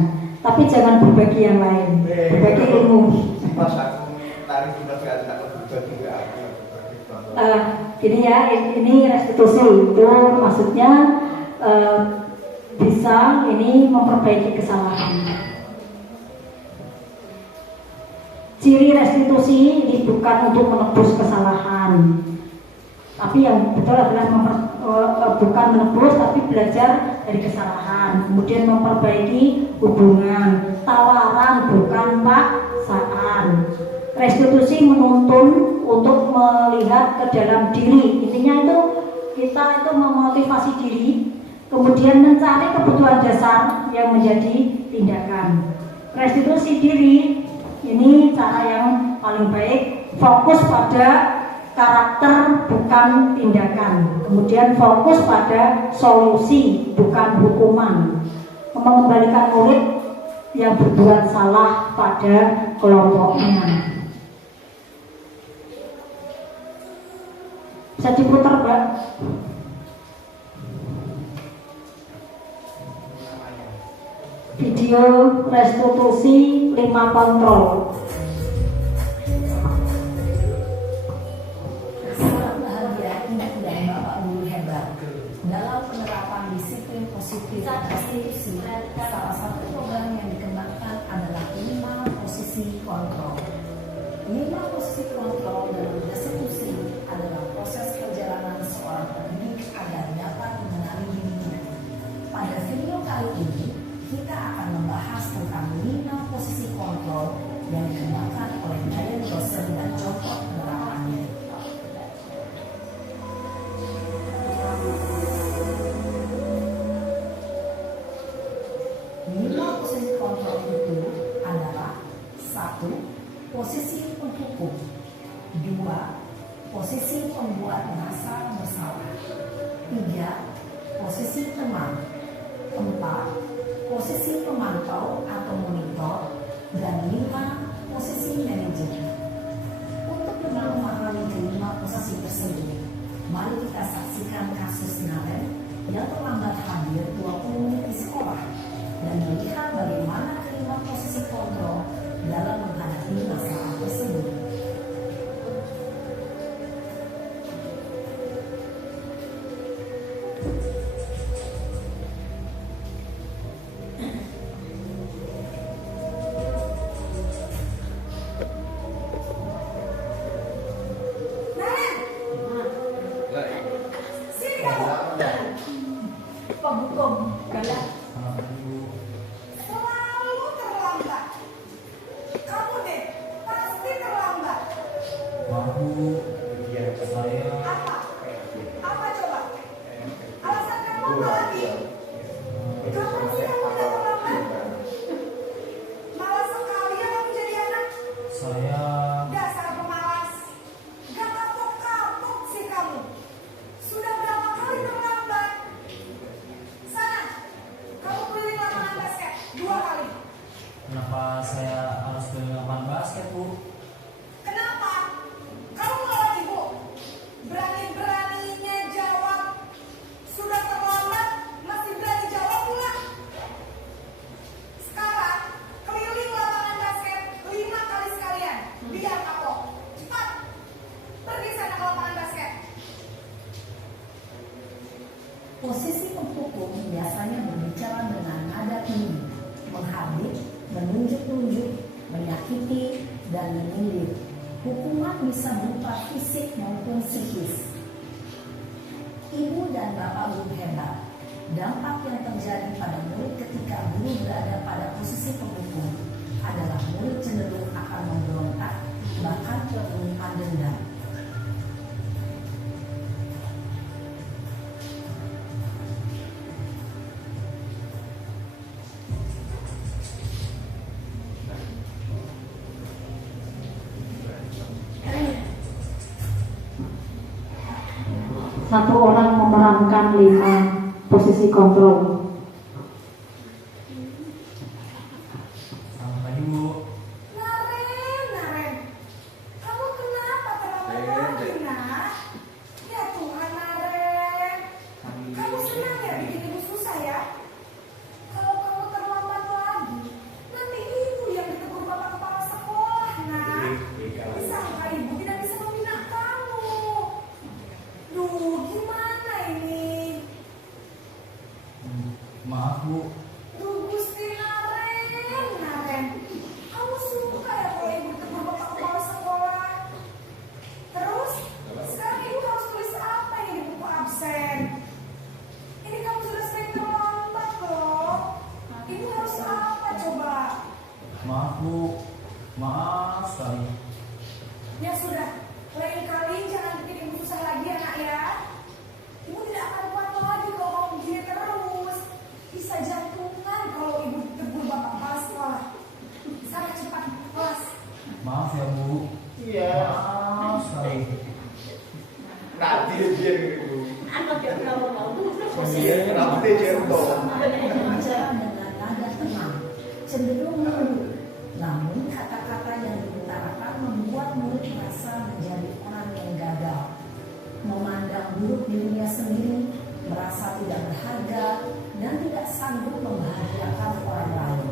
Tapi jangan berbagi yang lain, berbagi ilmu. Pas aku tarik juga tidak berbagi ke aku. Gini ya, ini restitusi itu maksudnya bisa ini memperbaiki kesalahan. Ciri restitusi ini bukan untuk menebus kesalahan, tapi yang betul adalah bukan menebus tapi belajar dari kesalahan, kemudian memperbaiki hubungan, tawaran bukan paksaan. Restitusi menuntun untuk melihat ke dalam diri, intinya itu kita itu memotivasi diri, kemudian mencari kebutuhan dasar yang menjadi tindakan. Restitusi diri ini cara yang paling baik, fokus pada karakter bukan tindakan, kemudian fokus pada solusi bukan hukuman, mengembalikan murid yang berbuat salah pada kelompoknya. Bisa diputar Mbak? Video restitusi 5 kontrol. Sangat bahagia ingat dan Bapak Guru hebat dalam penerapan disiplin positif restitusi. Salah satu program yang dikembangkan adalah 5 posisi kontrol. 5 posisi kontrol dalam restitusi adalah proses perjalanan seorang pendidik agar dapat mengenali dirinya. Pada video kali ini kita akan membahas tentang 5 posisi kontrol yang dikembangkan oleh Brian Rosen dan contoh penerapannya. Lima posisi kontrol itu adalah 1. Posisi penghukum, 2. Posisi pembuat merasa bersalah, 3. posisi teman. 4. Posisi pemantau atau monitor. Dan 5. Posisi manajer. Untuk lebih memahami kelima posisi tersebut, mari kita saksikan kasus Naren yang terlambat hadir 20 menit di sekolah dan melihat bagaimana kelima posisi kontrol dalam menghadapi masalah tersebut. Selalu terlambat. Kamu deh, pasti terlambat. Apa? Apa coba? Alasan kamu apa lagi? Kapan sih kamu udah terlambat? Malas sekali ya kamu jadi anak. Dasar pemalas. Gak kapok-kapok sih kamu. Sudah berapa kali terlambat? Sana, kamu keliling lapangan basket 2 kali. Kenapa saya harus ke lapangan basket, Bu? Kenapa? Kamu ngelawan ibu. Berani-beraninya jawab. Sudah terlambat, masih berani jawab pula. Sekarang, keliling lapangan basket 5 kali sekalian. Biar kapok. Cepat. Pergi sana ke lapangan basket. Posisi penghukum biasanya berbicara dengan nada tinggi, menghardik, menunjuk-nunjuk, menyakiti, dan menyindir. Hukuman bisa berupa fisik maupun psikis. Ibu dan bapak guru hebat. Dampak yang terjadi pada murid ketika guru berada pada posisi penghukum adalah murid cenderung akan memberontak, bahkan menyimpan dendam. Satu orang memerankan 5 posisi kontrol. Selamat pagi, Bu. Naren. Kamu kenapa terlambat lagi, nak? Ya Tuhan, Naren. Kamu senang ya bikin ibu susah ya? Kalau kamu terlambat lagi, nanti ibu yang ditegur bapak kepala sekolah, nak. Disangka ibu tidak bisa membina kamu. Duh, gimana ini? Maaf, Bu. Duh, Gusti Naren. Kamu suka ya kalau ibu ditegur bapak kepala sekolah? Terus, sekarang ibu harus tulis apa ini di buku absen? Ini kamu sudah sering terlambat loh. Ibu harus apa coba? Maaf, Bu. Maaf sekali. Ya sudah, lain kali jangan bikin ibu susah lagi ya nak ya. Ibu tidak akan kuat lagi kalau kamu begini terus. Bisa jantungan kalau ibu ditegur bapak kepala sekolah. Sana cepat kelas. Maaf ya, Bu. Iya. Maaf sekali. Nanti dia gitu. Posisi Kenapa dia jatuh? berbicara dengan nada tenang, cenderung lembut. Namun kata-kata yang diutarakan membuat murid merasa menjadi orang yang gagal, memandang buruk dirinya sendiri, merasa tidak berharga, dan tidak sanggup membahagiakan orang lain.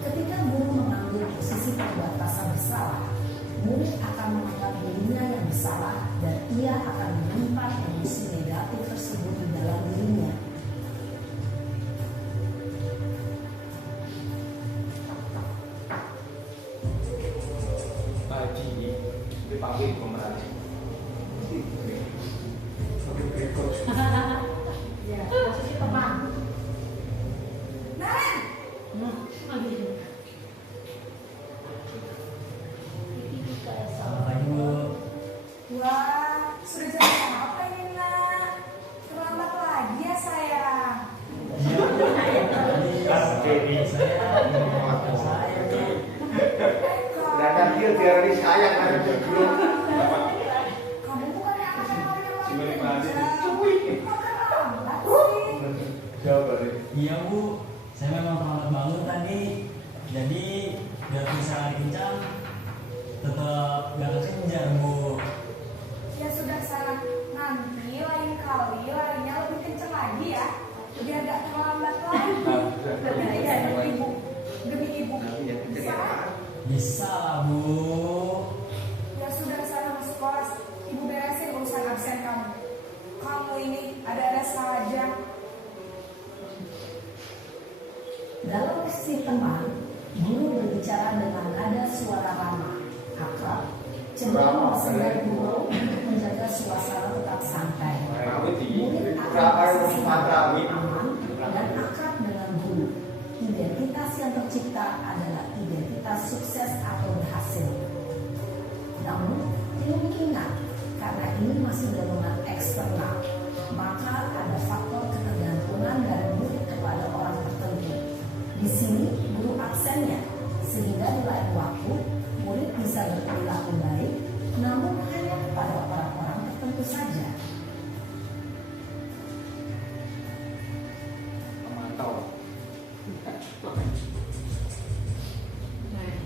Ketika guru mengambil posisi pembuat rasa bersalah, murid akan menganggap dirinya yang bersalah dan ia akan menyimpan emosi negatif tersebut di dalam dirinya. Pagi dipanggil pemerintah. Naren, Selamat pagi, Bu. wah sudah jam apa ini nak? Terlambat lagi ya sayang. Sedangkan dia diarani sayang kan dulu. Kamu bukan anak yang paling Gimana, Pak? Kok terlambat sih? Jawab balik. Iya Bu, saya memang terlambat bangun tadi. Jadi biar bisa lari kencang, tetap gak kekejar Bu. Ya sudah sana, nanti lain kali larinya lebih kenceng lagi ya, biar gak terlambat lagi. Demi ibu, bisa? Bisa lah Bu. Ya sudah sana masuk kelas, ibu beresin urusan absen kamu. Kamu ini ada-ada saja. Dalam sesi teman, guru berbicara dengan nada suara ramah, akrab, cenderung bersandar guru untuk menjaga suasana tetap santai. Murid akan merasa aman dan akrab dengan guru. Identitas yang tercipta adalah identitas sukses atau berhasil. Namun, kemungkinan karena ini masih dorongan eksternal, maka ada faktor ketergantungan dari murid kepada orang tertentu. Di sini guru absennya, sehingga di lain waktu murid bisa berperilaku baik, namun hanya kepada orang-orang tertentu saja. Memantau. Naren!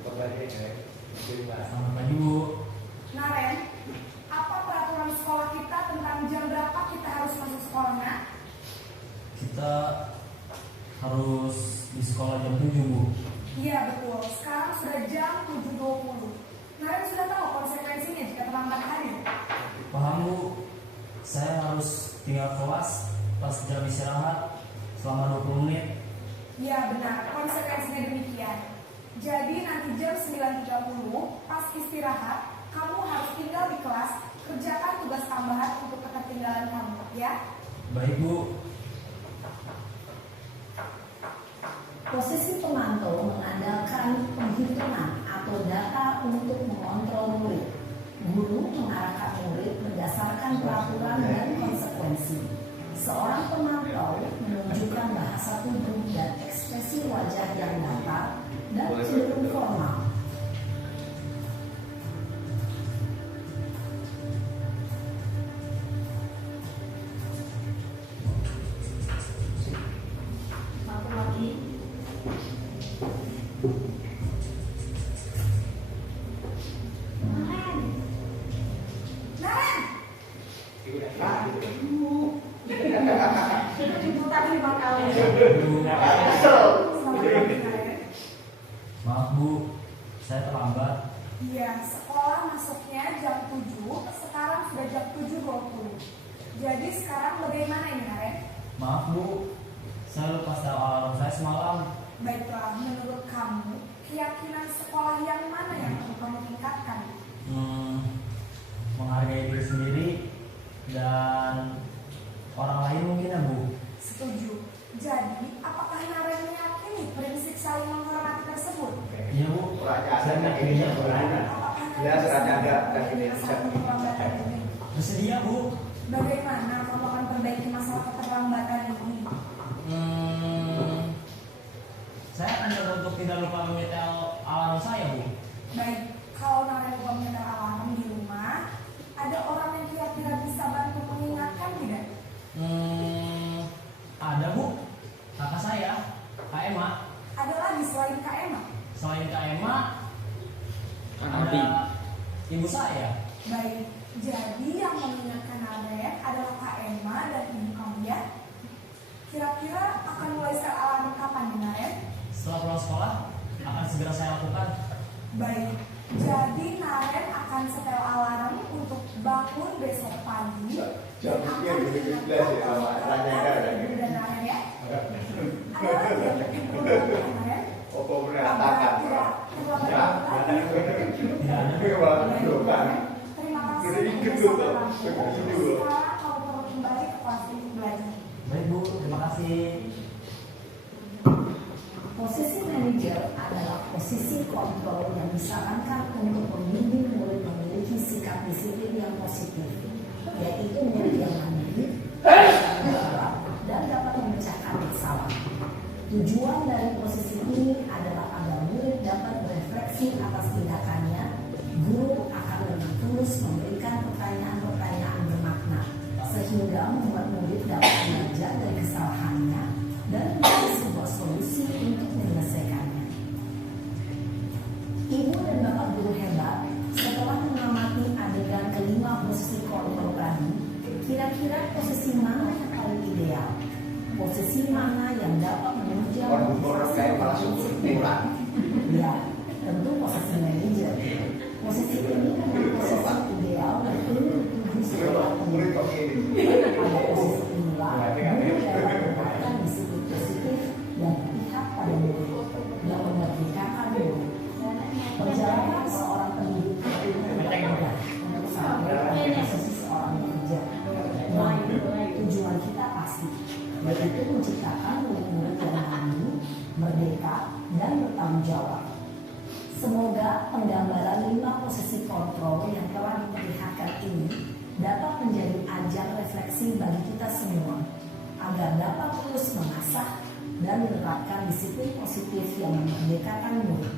Kembali ya. Selamat pagi Bu. Naren, apa peraturan sekolah kita tentang jam berapa kita harus masuk sekolahnya? Kita harus di sekolah jam 7 Bu. Iya betul, sekarang sudah jam 7.20. Naren sudah tahu konsekuensinya jika terlambat hadir. Paham Bu, saya harus tinggal kelas pas jam istirahat selama 20 menit. Iya benar, konsekuensinya demikian. Jadi nanti jam 9.30 pas istirahat, kamu harus tinggal di kelas, kerjakan tugas tambahan untuk ketertinggalan kamu, ya? Baik Bu. Posisi pemantau mengandalkan penghitungan atau data untuk mengontrol murid. Guru mengarahkan murid berdasarkan peraturan dan konsekuensi. Seorang pemantau menunjukkan bahasa tubuh dan ekspresi wajah yang datar dan cenderung formal. Naren! Maaf Bu, saya terlambat. Iya, sekolah masuknya jam 7, sekarang sudah jam 7.20. Jadi sekarang bagaimana ini, Naren? Maaf Bu, saya lupa setel alarm saya semalam. Baiklah, menurut kamu, keyakinan sekolah yang mana yang perlu kamu tingkatkan? Menghargai diri sendiri dan orang lain mungkin ya Bu. Setuju. Jadi, apakah Naren meyakini prinsip saling menghormati tersebut? Iya Bu, saya meyakininya. Apakah Jelas, Raja, enggak. Naren Kasih masalah keterlambatan ini? Bersedia Bu. Bagaimana kamu akan perbaiki masalah keterlambatan ini? Saya akan coba untuk tidak lupa menyetel alarm saya Bu. Baik, kalau Naren lupa menyetel alarm di rumah, ada orang yang kira-kira bisa bantu mengingatkan tidak? Ada Bu, kakak saya, Kak Emma. Ada lagi selain Kak Emma? Selain Kak Emma, ada ibu saya. Baik, jadi yang mengingatkan Naren adalah Kak Emma dan ibu kamu ya? Kira-kira akan mulai setel alarm kapan nih Naren? Setelah pulang sekolah, akan segera saya lakukan. Baik, jadi Naren akan setel alarm untuk bangun besok pagi. Jamnya gitu-gitu ya, Raja ada Ibu dan Naren ya? Ada lagi yang penting perlu dilakukan, Naren? Apa berantakan? Ya, Ya, terima kasih. Jadi ikut Besok tuh, malam. begini dulu. Sekarang kamu perlu kembali ke kelas untuk belajar. Baik Bu, terima kasih. Posisi manajer adalah posisi kontrol yang disarankan untuk membimbing murid memiliki sikap disiplin yang positif, yaitu murid yang mandiri, dan dapat memecahkan masalah. Tujuan dari posisi ini adalah agar murid dapat berefleksi atas tindakannya. Guru akan lebih tulus memberikan pertanyaan-pertanyaan bermakna, sehingga membuat murid dapat belajar dari kesalahannya dan mencari sebuah solusi untuk menyelesaikannya. Ibu dan bapak guru hebat, setelah mengamati adegan kelima posisi kontrol tadi, kira-kira posisi mana yang paling ideal? Posisi mana yang dapat menunjang ya, tentu posisi manajer. Posisi ini memang posisi ideal dan perlu dituju secara umum. Pada posisi inilah guru dapat menerapkan disiplin positif dan pihak pada murid yang memerdekakan murid. Perjalanan seorang pendidik itu tidak mudah untuk sampai pada posisi seorang manajer. Namun tujuan kita pasti, yaitu menciptakan murid-murid yang mandiri, merdeka, dan bertanggung jawab. Semoga penggambaran 5 posisi kontrol yang telah diperlihatkan ini dapat menjadi ajang refleksi bagi kita semua, agar dapat terus mengasah dan menerapkan disiplin positif yang memerdekakan murid.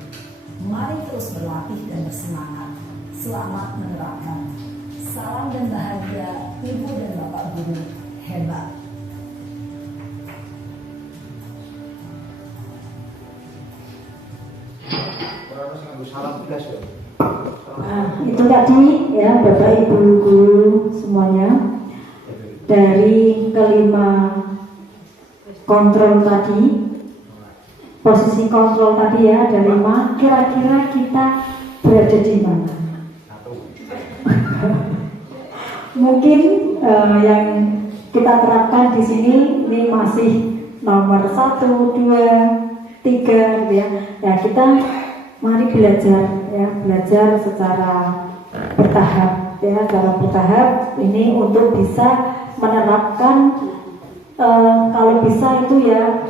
Mari terus berlatih dan bersemangat. Selamat menerapkan. Salam dan bahagia Ibu dan Bapak Guru hebat. Itu tadi ya Bapak Ibu guru semuanya, dari kelima kontrol tadi, posisi kontrol tadi ya ada 5. Kira-kira kita berada di mana? Mungkin yang kita terapkan di sini ini masih nomor 1, 2, 3 gitu ya. Ya kita mari belajar ya, belajar secara bertahap ya, secara bertahap ini untuk bisa menerapkan kalau bisa itu ya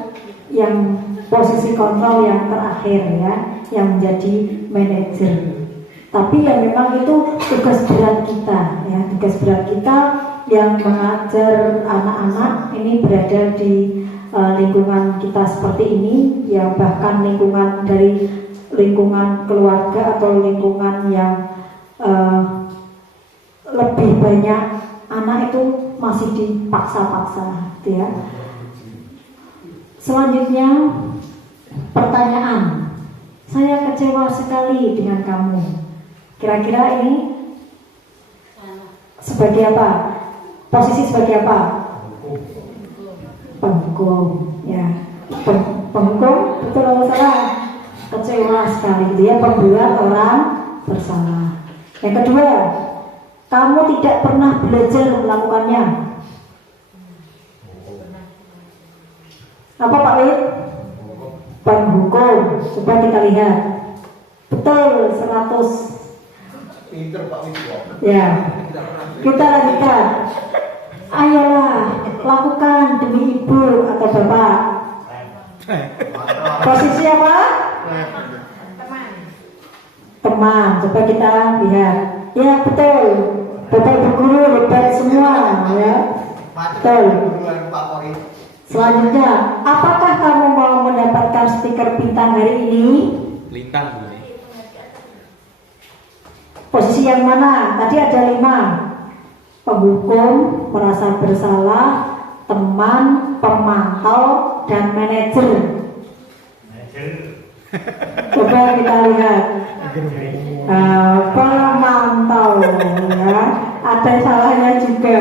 yang posisi kontrol yang terakhir ya, yang menjadi manajer. Tapi ya memang itu tugas berat kita ya, tugas berat kita yang mengajar anak-anak ini berada di lingkungan kita seperti ini ya, bahkan lingkungan dari lingkungan keluarga atau lingkungan yang lebih banyak anak itu masih dipaksa-paksa gitu ya. Selanjutnya pertanyaan, saya kecewa sekali dengan kamu. Kira-kira ini sebagai apa? Posisi sebagai apa? Penghukum ya. Penghukum betul atau salah? Kecewa sekali gitu ya, pembuat orang bersalah. Yang kedua, kamu tidak pernah belajar melakukannya. Apa Pak Wid? Penghukum. Coba kita lihat. Betul 100. Pinter Pak Wid. Ya. Kita lanjutkan. Ayolah, lakukan demi ibu atau bapak. Posisi apa? Teman. Coba kita lihat. Ya betul. Bapak Ibu guru hebat semua ya. Betul. Selanjutnya, apakah kamu mau mendapatkan stiker bintang hari ini? Lintang Bu. Posisi yang mana? Tadi ada 5. Penghukum, merasa bersalah, teman, pemantau, dan manajer. Coba kita lihat. Pemantau ya, ada salahnya juga.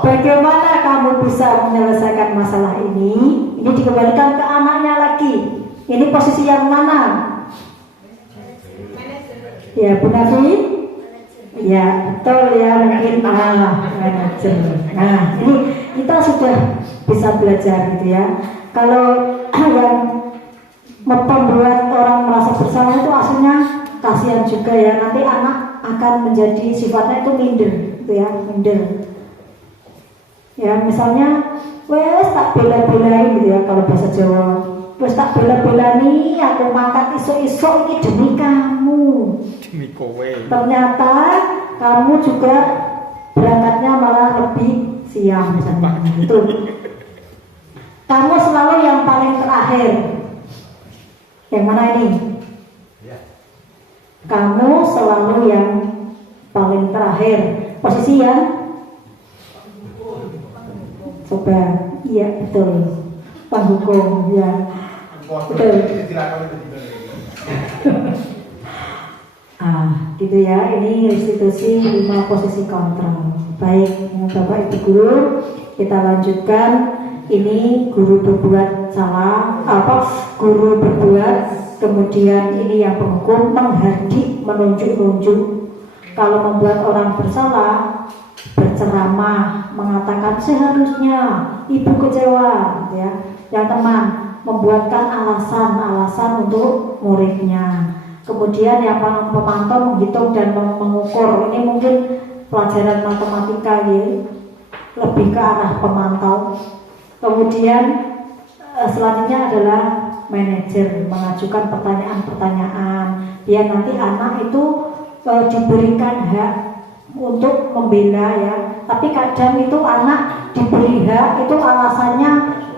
Bagaimana kamu bisa menyelesaikan masalah ini? Ini dikembalikan ke anaknya lagi. Ini posisi yang mana? Ya, Bu Nafi? Ya, betul ya, mungkin manajer. Nah, ini kita sudah bisa belajar gitu ya. Kalau yang membuat orang merasa bersalah itu aslinya kasihan juga ya. Nanti anak akan menjadi sifatnya itu minder, gitu ya, minder. Ya, misalnya, wes tak bela-belain gitu ya kalau bahasa Jawa. Wes tak bela-bela nih, aku makan isuk-isuk ini demi kamu. Demi kowe. Ternyata kamu juga berangkatnya malah lebih siang misalnya. Itu. Kamu selalu yang paling terakhir. Yang mana ini? Ya. Kamu selalu yang paling terakhir. Posisi yang coba, iya betul. Penghukum, ya betul. Gitu ya. Ini restitusi 5 posisi kontrol. Baik, Bapak Ibu guru, kita lanjutkan. Ini guru berbuat salah, guru berbuat, kemudian ini yang penghukum menghardik, menunjuk-nunjuk. Kalau membuat orang bersalah, berceramah, mengatakan seharusnya ibu kecewa, gitu ya. Yang teman membuatkan alasan-alasan untuk muridnya. Kemudian yang pemantau menghitung dan mengukur. Ini mungkin pelajaran matematika ya, lebih ke arah pemantau. Kemudian selanjutnya adalah manajer mengajukan pertanyaan-pertanyaan biar nanti anak itu diberikan hak untuk membela ya. Tapi kadang itu anak diberi hak itu alasannya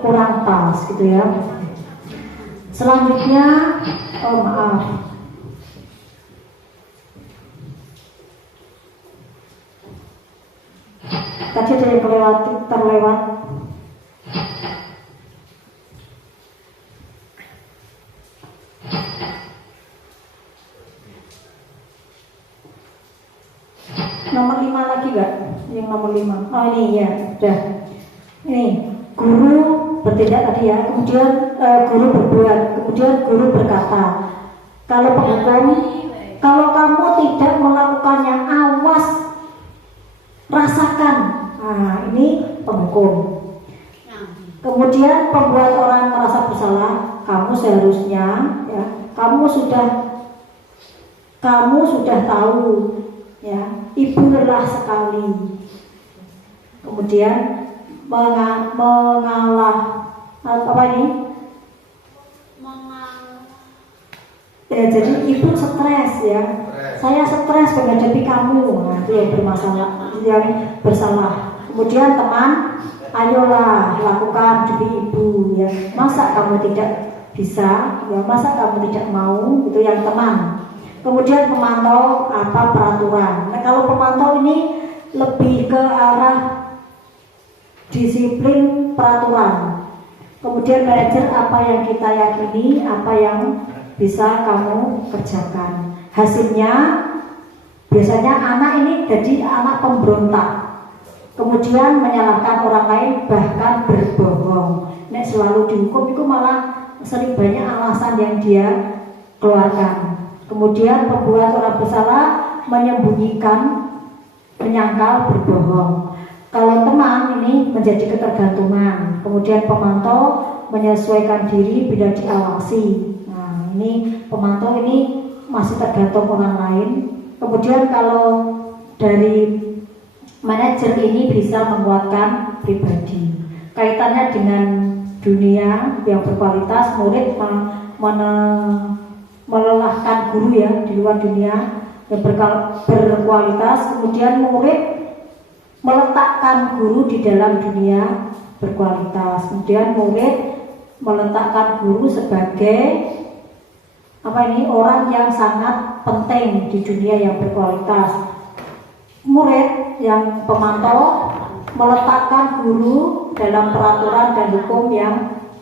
kurang pas gitu ya. Selanjutnya, maaf. Tadi ada yang terlewat. Nomor 5 lagi gak? Yang nomor 5. Oh ini ya, sudah. Ini guru bertindak tadi ya. Kemudian guru berbuat. Kemudian guru berkata, kalau penghukum, kalau kamu tidak melakukannya, awas, rasakan. Nah ini penghukum. Kemudian pembuat orang merasa bersalah, kamu seharusnya ya, kamu sudah tahu ya, ibu lelah sekali. Kemudian mengalah apa ini? Ya, jadi ibu stres ya. Saya stres menghadapi kamu. Nah, itu yang bermasalah, yang bersalah. Kemudian teman, ayolah lakukan demi ibu ya. Masa kamu tidak bisa? Ya, masa kamu tidak mau? Itu yang teman. Kemudian pemantau apa peraturan. Nah, kalau pemantau ini lebih ke arah disiplin peraturan. Kemudian manajer apa yang kita yakini, apa yang bisa kamu kerjakan. Hasilnya biasanya anak ini jadi anak pemberontak. Kemudian menyalahkan orang lain, bahkan berbohong. Nek selalu dihukum itu malah sering banyak alasan yang dia keluarkan. Kemudian pembuat orang bersalah menyembunyikan, menyangkal, berbohong. Kalau teman ini menjadi ketergantungan. Kemudian pemantau menyesuaikan diri bila diawasi. Nah ini pemantau ini masih tergantung orang lain. Kemudian kalau dari manajer ini bisa menguatkan pribadi. Kaitannya dengan dunia yang berkualitas, murid melelahkan guru ya di luar dunia yang berkualitas. Kemudian murid meletakkan guru di dalam dunia berkualitas. Kemudian murid meletakkan guru sebagai orang yang sangat penting di dunia yang berkualitas. Murid yang pemantau meletakkan guru dalam peraturan dan hukum yang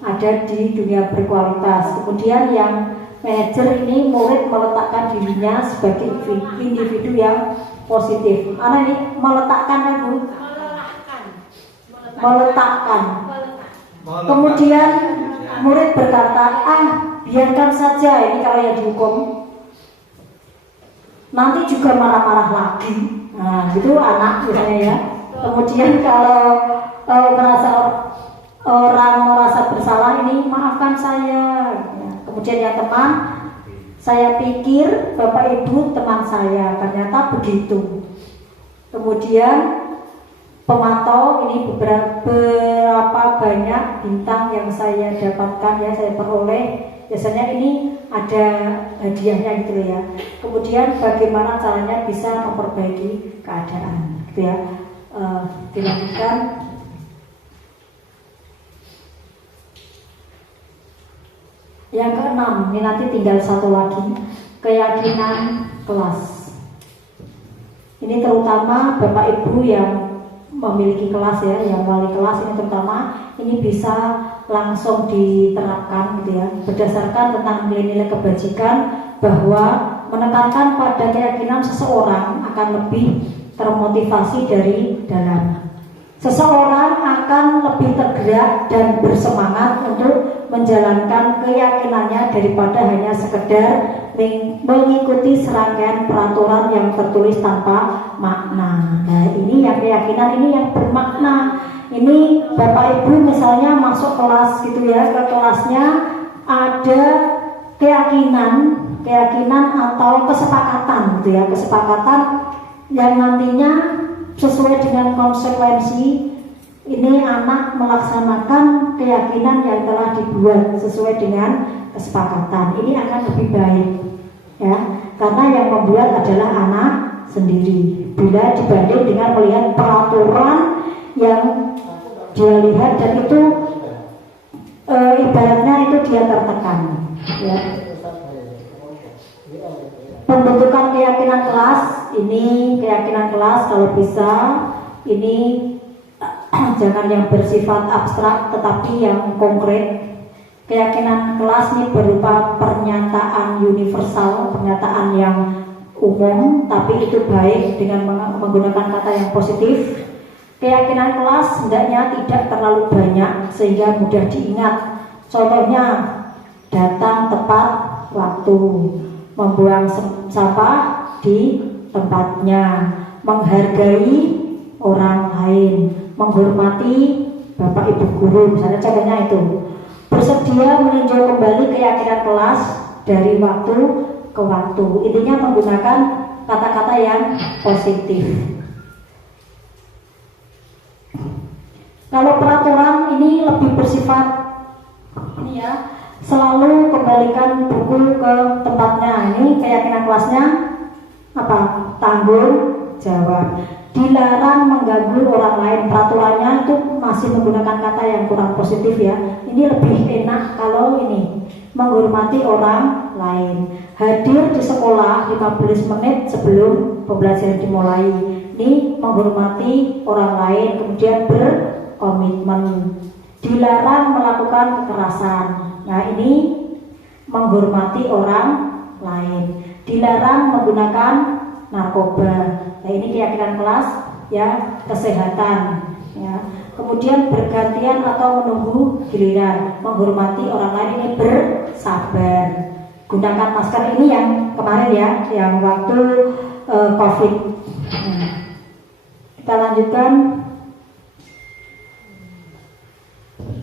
ada di dunia berkualitas. Kemudian yang manajer ini murid meletakkan dirinya sebagai individu yang positif. Karena ini meletakkan kan Bu? Meletakkan. Kemudian murid berkata, biarkan saja ini kalau yang dihukum. Nanti juga marah-marah lagi. Nah, itu anak misalnya ya. Kemudian kalau orang merasa bersalah ini, maafkan saya. Kemudian yang teman, saya pikir Bapak Ibu teman saya, ternyata begitu. Kemudian pemantau ini beberapa banyak bintang yang saya dapatkan ya, saya peroleh. Biasanya ini ada hadiahnya gitu ya. Kemudian bagaimana caranya bisa memperbaiki keadaan gitu ya. Dilanjutkan. Yang keenam, ini nanti tinggal satu lagi, keyakinan kelas. Ini terutama Bapak Ibu yang memiliki kelas ya, yang wali kelas ini terutama, ini bisa langsung diterapkan gitu ya, berdasarkan tentang nilai-nilai kebajikan, bahwa menekankan pada keyakinan seseorang akan lebih termotivasi dari dalam. Seseorang akan lebih tergerak dan bersemangat untuk menjalankan keyakinannya daripada hanya sekedar mengikuti serangkaian peraturan yang tertulis tanpa makna. Nah, ini yang keyakinan ini yang bermakna. Ini Bapak Ibu misalnya masuk kelas gitu ya, ke kelasnya ada keyakinan atau kesepakatan gitu ya, kesepakatan yang nantinya sesuai dengan konsekuensi ini anak melaksanakan keyakinan yang telah dibuat sesuai dengan kesepakatan. Ini akan lebih baik ya, karena yang membuat adalah anak sendiri bila dibanding dengan melihat peraturan yang dia lihat dan itu ibaratnya itu dia tertekan ya. Pembentukan keyakinan kelas, ini keyakinan kelas kalau bisa ini jangan yang bersifat abstrak tetapi yang konkret. Keyakinan kelas ini berupa pernyataan universal, pernyataan yang umum, tapi itu baik dengan menggunakan kata yang positif. Keyakinan kelas hendaknya tidak terlalu banyak sehingga mudah diingat. Contohnya datang tepat waktu, membuang sampah di tempatnya, menghargai orang lain, menghormati Bapak Ibu guru, misalnya contohnya itu. Bersedia meninjau kembali keyakinan kelas dari waktu ke waktu. Intinya menggunakan kata-kata yang positif. Kalau peraturan ini lebih bersifat ini ya, selalu kembalikan buku ke tempatnya. Ini keyakinan kelasnya apa? Tanggung jawab. Dilarang mengganggu orang lain. Peraturannya itu masih menggunakan kata yang kurang positif ya. Ini lebih enak kalau ini menghormati orang lain. Hadir di sekolah 15 menit sebelum pembelajaran dimulai. Ini menghormati orang lain, kemudian berkomitmen. Dilarang melakukan kekerasan. Nah, ini menghormati orang lain. Dilarang menggunakan narkoba. Nah, ini keyakinan kelas ya, kesehatan ya. Kemudian bergantian atau menunggu giliran, menghormati orang lain, ini bersabar. Gunakan masker, ini yang kemarin ya, yang waktu COVID. Kita lanjutkan.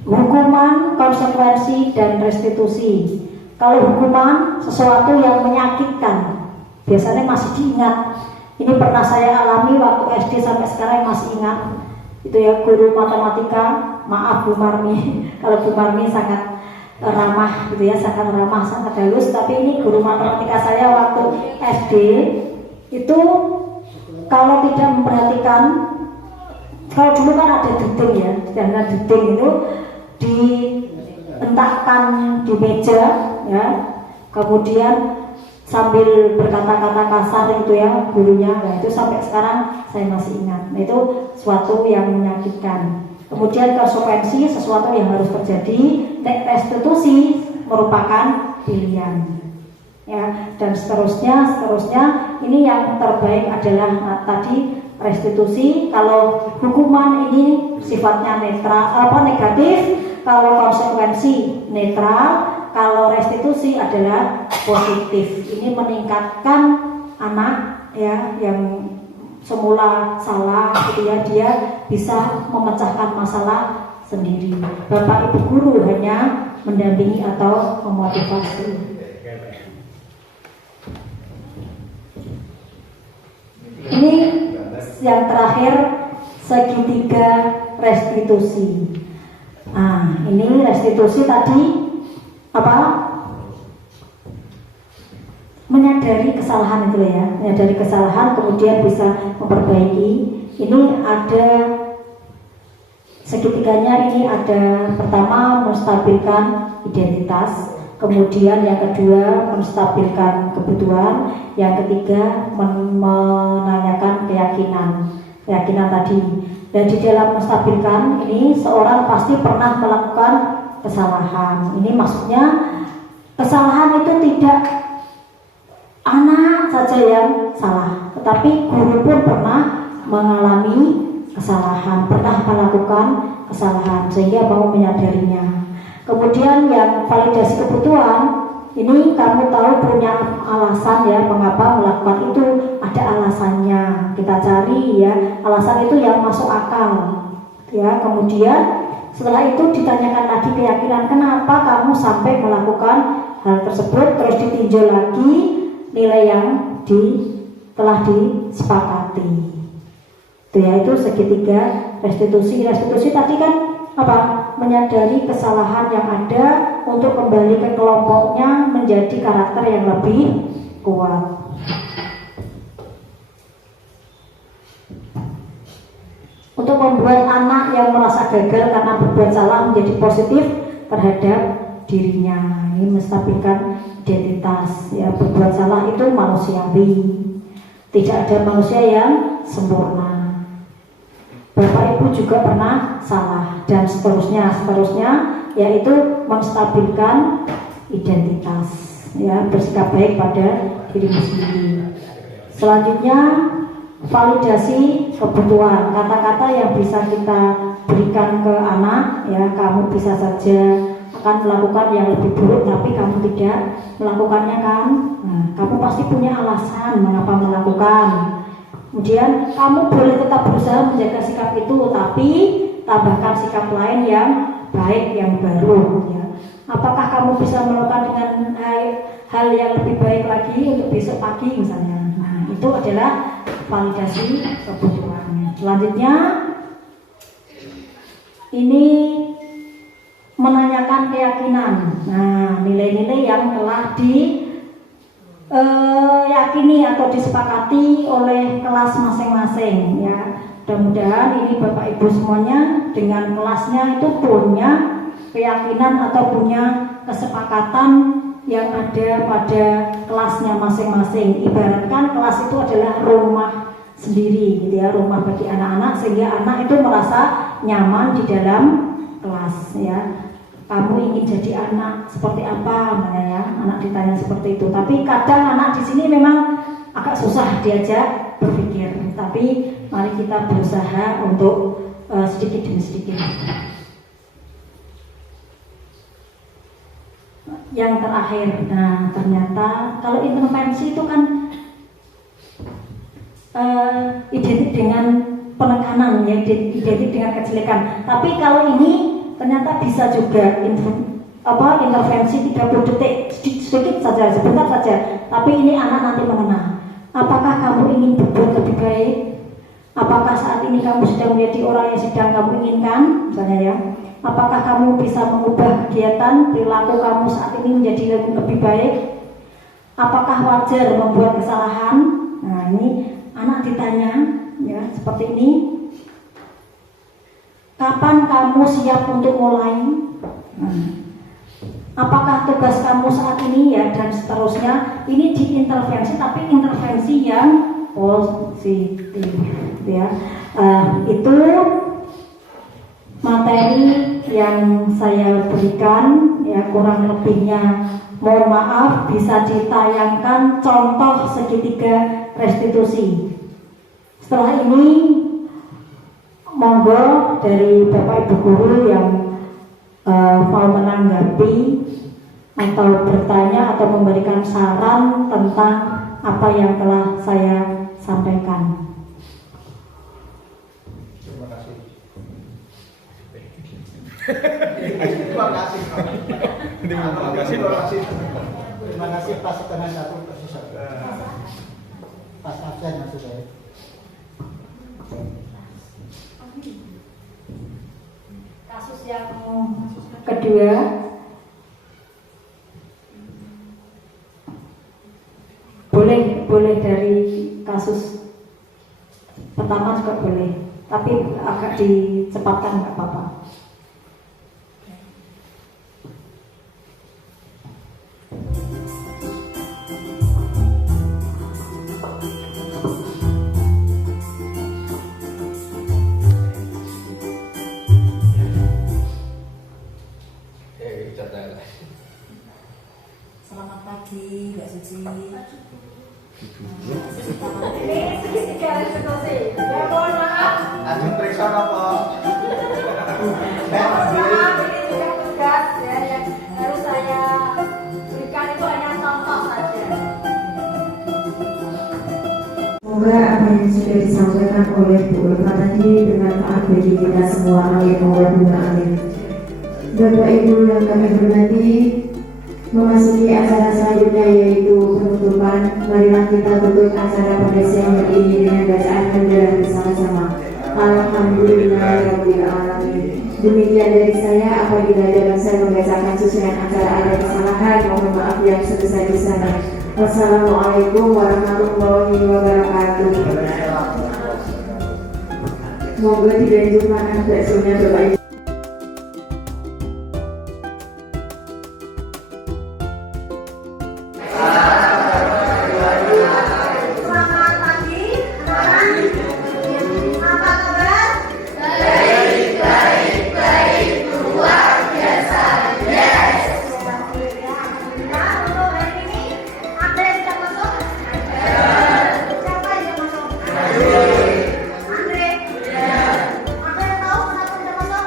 Hukuman, konsekuensi, dan restitusi. Kalau hukuman sesuatu yang menyakitkan, biasanya masih diingat. Ini pernah saya alami waktu SD sampai sekarang masih ingat. Itu ya, guru matematika, maaf Bu Marmi, kalau Bu Marmi sangat ramah gitu ya, sangat ramah, sangat halus. Tapi ini guru matematika saya waktu SD itu kalau tidak memperhatikan, kalau dulu kan ada duding ya, dan duding itu dihentakkan di meja ya, kemudian sambil berkata-kata kasar itu ya gurunya. Nah, itu sampai sekarang saya masih ingat. Nah, itu suatu yang menyakitkan. Kemudian konsekuensi, sesuatu yang harus terjadi. Restitusi merupakan pilihan ya, dan seterusnya. Ini yang terbaik adalah tadi restitusi. Kalau hukuman ini sifatnya netral, negatif. Kalau konsekuensi netral, kalau restitusi adalah positif. Ini meningkatkan anak ya yang semula salah gitu ya, dia bisa memecahkan masalah sendiri. Bapak Ibu guru hanya mendampingi atau memotivasi. Ini yang terakhir, segitiga restitusi. Nah, ini restitusi tadi apa? Menyadari kesalahan itu ya, menyadari kesalahan kemudian bisa memperbaiki. Ini ada segitiganya, ini ada pertama menstabilkan identitas, Kemudian yang kedua menstabilkan kebutuhan, yang ketiga menanyakan keyakinan tadi. Dan di dalam menstabilkan ini seorang pasti pernah melakukan kesalahan. Ini maksudnya kesalahan itu tidak anak saja yang salah, tetapi guru pun pernah mengalami kesalahan, pernah melakukan kesalahan sehingga mau menyadarinya. Kemudian yang validasi kebutuhan, ini kamu tahu punya alasan ya mengapa melakukan itu, ada alasannya. Kita cari ya alasan itu yang masuk akal. Ya, kemudian setelah itu ditanyakan lagi keyakinan kenapa kamu sampai melakukan hal tersebut, terus ditinjau lagi nilai yang telah disepakati. Itu ya, itu segitiga restitusi. Restitusi tadi kan apa? Menyadari kesalahan yang ada untuk kembali ke kelompoknya menjadi karakter yang lebih kuat. Untuk membuat anak yang merasa gagal karena berbuat salah menjadi positif terhadap dirinya. Ini menstabilkan identitas. Ya, berbuat salah itu manusiawi. Tidak ada manusia yang sempurna. Bapak Ibu juga pernah salah dan seterusnya, yaitu menstabilkan identitas, ya, bersikap baik pada diri sendiri. Selanjutnya validasi kebutuhan, kata-kata yang bisa kita berikan ke anak, ya, kamu bisa saja akan melakukan yang lebih buruk tapi kamu tidak melakukannya kan. Nah, kamu pasti punya alasan mengapa melakukan. Kemudian kamu boleh tetap berusaha menjaga sikap itu, tapi tambahkan sikap lain yang baik, yang baru. Ya. Apakah kamu bisa melakukan dengan hal yang lebih baik lagi untuk besok pagi misalnya? Nah, itu adalah validasi kebutuhan. Selanjutnya, ini menanyakan keyakinan. Nah, nilai-nilai yang telah yakini atau disepakati oleh kelas masing-masing, ya. Mudah-mudahan ini Bapak Ibu semuanya dengan kelasnya itu punya keyakinan atau punya kesepakatan yang ada pada kelasnya masing-masing. Ibaratkan kelas itu adalah rumah sendiri, gitu ya, rumah bagi anak-anak sehingga anak itu merasa nyaman di dalam kelas, ya. Kamu ingin jadi anak seperti apa, ya? Anak ditanya seperti itu. Tapi kadang anak di sini memang agak susah diajak berpikir. Tapi mari kita berusaha untuk sedikit demi sedikit. Yang terakhir, nah ternyata kalau intervensi itu kan identik dengan penekanan, ya, identik dengan kejelekan. Tapi kalau ini ternyata bisa juga intervensi 30 detik, sedikit saja, sebentar saja. Tapi ini anak nanti mengenal. Apakah kamu ingin berbuat lebih baik? Apakah saat ini kamu sedang menjadi orang yang sedang kamu inginkan? Misalnya ya. Apakah kamu bisa mengubah kegiatan perilaku kamu saat ini menjadi lebih baik? Apakah wajar membuat kesalahan? Nah, ini anak ditanya, ya, seperti ini. Kapan kamu siap untuk mulai? Apakah tugas kamu saat ini, ya, dan seterusnya. Ini diintervensi, tapi intervensi yang positif, ya. Itu materi yang saya berikan, ya, kurang lebihnya mohon maaf, bisa ditayangkan contoh segitiga restitusi. Setelah ini monggo dari Bapak Ibu guru yang mau menanggapi atau bertanya atau memberikan saran tentang apa yang telah saya sampaikan. Terima kasih. Terima kasih. Terima kasih Pak setengah satu Pas absen maksud saya. Kasus yang kedua, boleh dari kasus pertama juga boleh, tapi agak dicepatkan nggak apa-apa. lagi, Mbak Suci. Ini segitiga eksekusi. Ya mohon maaf. Ajeng periksa apa? Mohon maaf, ini juga tugas ya yang harus saya berikan itu hanya contoh saja. Semoga apa yang sudah disampaikan oleh Bu Ulfa tadi bermanfaat bagi kita semua. Amin. Allahumma amin. Bapak Ibu yang kami hormati, memasuki acara selanjutnya yaitu penutupan. Marilah kita tutup acara pada siang hari ini dengan bacaan hamdalah bersama-sama. Alhamdulillahirabbil alamin. Demikian dari saya. Apabila dalam saya membacakan susunan acara ada kesalahan, mohon maaf yang sebesar-besarnya. Wassalamualaikum warahmatullahi wabarakatuh. Semoga tidak dijumpakan baksonya Bapak Ibu. Selamat pagi, anak-anak. Apa kabar? Alhamdulillah, untuk hari ini ada yang sudah masuk? Siapa yang sudah masuk? Andre? Ada yang tahu kenapa sudah masuk?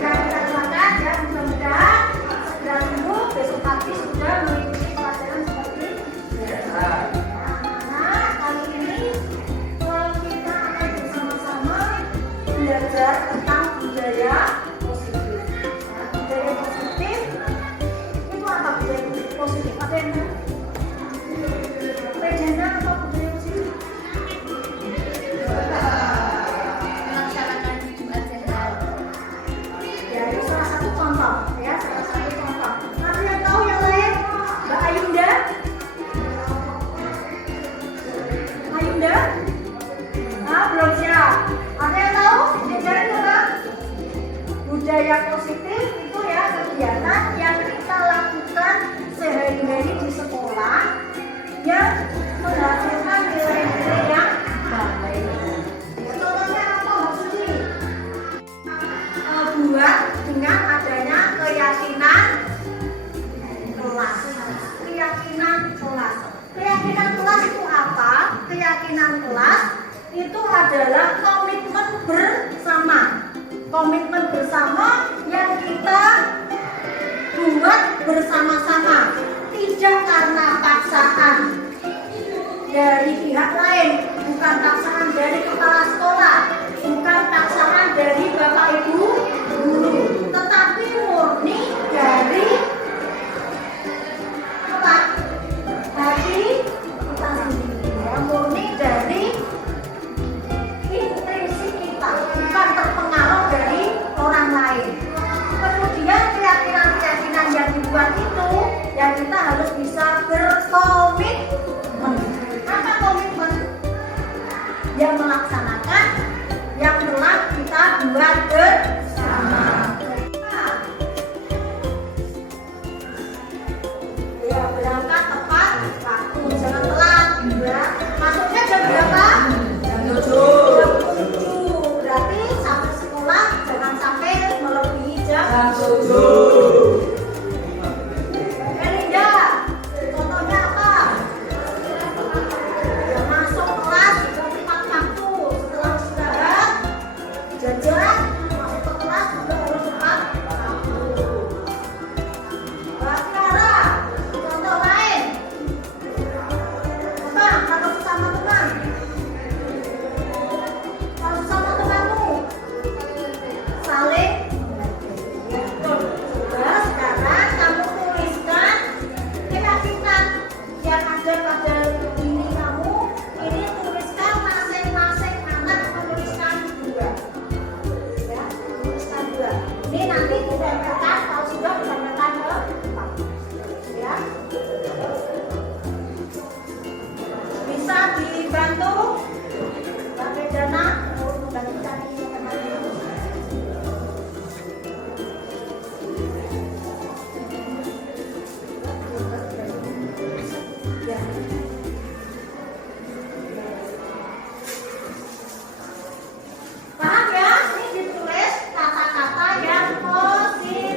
Ya, kita doakan ya, mudah-mudahan segera sembuh, besok pagi sudah mengikuti pelajaran seperti biasa. Anak-anak, kali ini kita akan bersama-sama belajar tentang budaya positif. Nah, budaya positif itu apa budaya positif? Apa yang legenda atau budaya positif? Melaksanakan hidup sehat. Ya, itu salah satu contoh ya, salah satu contoh. Ada yang tahu yang lain? Mbak Ayunda? Ayunda? Ah, belum siap. Ada yang tahu? Diajarin apa? Budaya positif itu ya kegiatan yang kita lakukan sehari-hari di sekolah yang menghasilkan nilai-nilai yang baik. Ya, contohnya apa, Mbak Suci? Buat dengan adanya keyakinan kelas. Keyakinan kelas. Keyakinan kelas itu apa? Keyakinan kelas itu adalah komitmen bersama. Komitmen bersama yang kita buat bersama-sama. Tidak karena paksaan dari pihak lain, bukan paksaan dari kepala sekolah, bukan paksaan dari Bapak Ibu guru, tetapi murni dari apa? Hati kita sendiri, ya, murni dari intuisi kita, bukan terpengaruh dari orang lain. Kemudian keyakinan-keyakinan yang dibuat itu, ya kita harus bisa berkomitmen. Apa komitmen? Yang melaksanakan yang telah kita buat bersama. Ya, berangkat tepat waktu, jangan telat. Ya. Masuknya jam berapa? Jam 7. Berarti sampai sekolah jangan sampai melebihi jam 7. Melinda, contohnya apa? Ya, masuk kelas juga tepat waktu. Setelah istirahat, jajan, masuk ke kelas juga harus tepat waktu. Mbak Tiara, contoh lain. Apa? Kalau sama teman. Kalau sama temanmu, saling. Coba sekarang kamu tuliskan keyakinan yang ada pada diri kamu. Ini tuliskan masing-masing anak menuliskan 2. Ya, tuliskan 2. Ini nanti ditempelkan, kalau sudah ditempelkan ke depan. Ya. Bisa dibantu Mbak Medana bantu cari teman-teman. Ya. Paham ya? Ini ditulis kata-kata yang positif.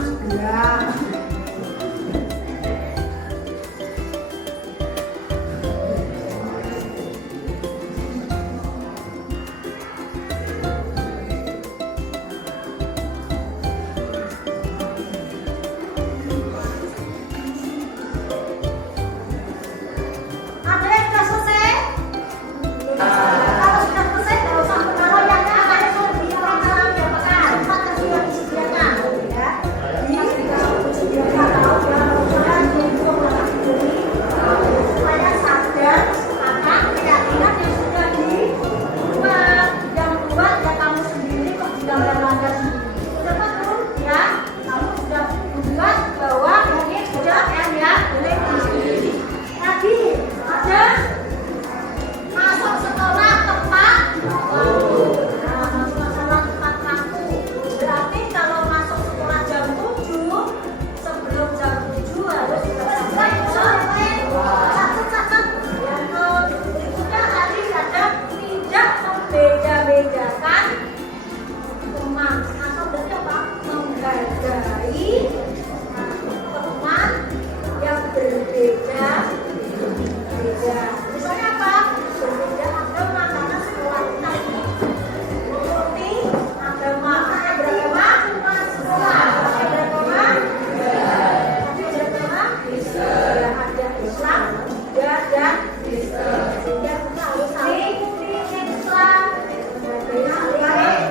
segera. Ada yang sudah selesai? Kalau sudah selesai, kalau sampai kalau yang ada sudah diapakan, tempat yang sudah disediakan, ya. Supaya sadar akan keyakinan yang sudah dibuat, yang buat ya kamu sendiri kok gambar-gambar sendiri. Sudah paham ya? Kamu sudah membuat bahwa ini sudah ya boleh sendiri. Tadi ada masuk sekolah tepat masuk sekolah tepat waktu. Berarti kalau masuk sekolah jam 7 sebelum jam 7 harus selesai. Catat. Yang berikutnya tadi ada tidak membeda-bedakan teman atau berarti apa? Menghargai teman yang berbeda. Misalnya apa? Berbeda agama karena sekolah kita ini mengikuti agama. Yang beragama sekolah. Yang beragama tapi beragama ada Islam, dan Kristen. Sehingga kita harus saling Islam. Saling.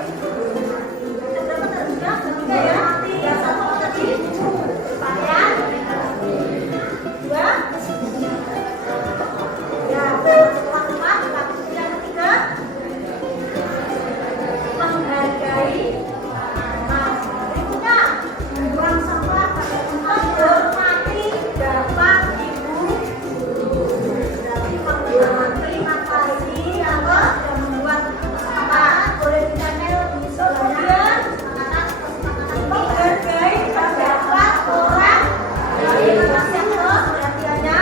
Yang berapa tadi? Ketiga ya. Yang satu apa tadi? Berpakaian. Dua. Ya, sekolah tepat, tapi yang ketiga menghargai. Nah, berikutnya membuang sampah pada tempat, menghormati bapak ibu guru. Berarti menghormati apa ini apa yang membuat kesepakatan boleh dicatat di sebelahnya kesepakatan menghargai pendapat orang dari manusia perhatiannya.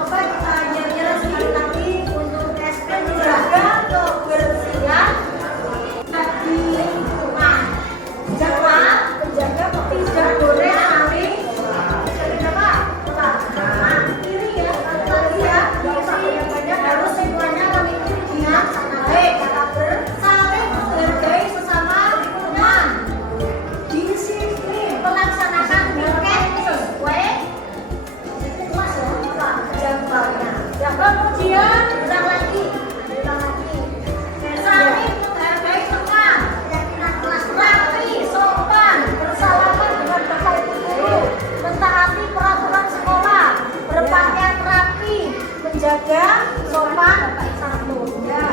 Apa kita hanya sekali lagi untuk menjaga kebersihan di rumah. Menjaga tidak boleh saling ini ya, tadi ya, yang banyak harus semuanya memiliki niat baik, saling menghargai sesama teman, disiplin melaksanakan piket sesuai jadwalnya. Ya, kemudian ulang lagi. Saling menghargai teman, rapi, sopan, bersalaman dengan bapak ibu guru, mentaati peraturan sekolah, berpakaian rapi, menjaga sopan santun. Ya.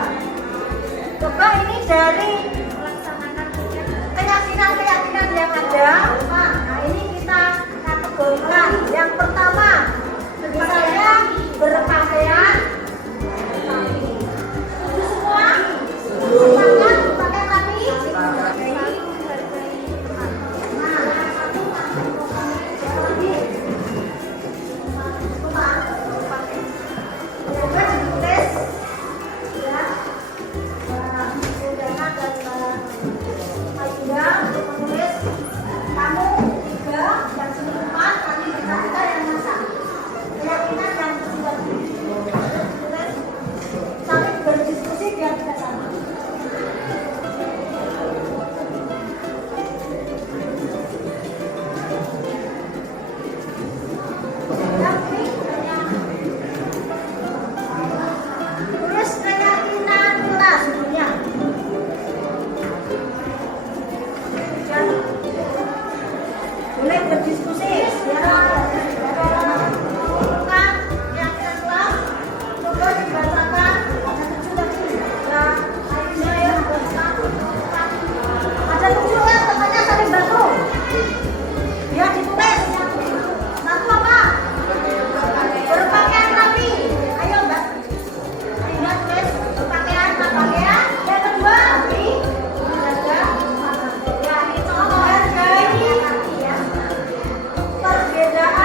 Coba ini dari keyakinan yang ada. Nah, ini kita kategorikan. Yang pertama, misalnya berpakaian rapi. Setuju semua? Sepakat berpakaian rapi? Nah, coba ditulis ya. Udahlah dan Aida untuk menulis kamu 3 dan 4 kali kita yang masak. Keyakinan yang sudah ditulis saling berdiskusi biar tidak sama. Terus keyakinan kelas dunia. Boleh berdiskusi biar bukan keyakinan kelas. Coba dibacakan ada 7 tadi. Ya, ada 7 kan katanya saling bantu. Ya ditulis. Satu apa? Berpakaian rapi. Ayo Mbak. Ayo tulis berpakaian pakaian. Yang kedua rapi. Menjaga ya ini contoh hargai perbedaan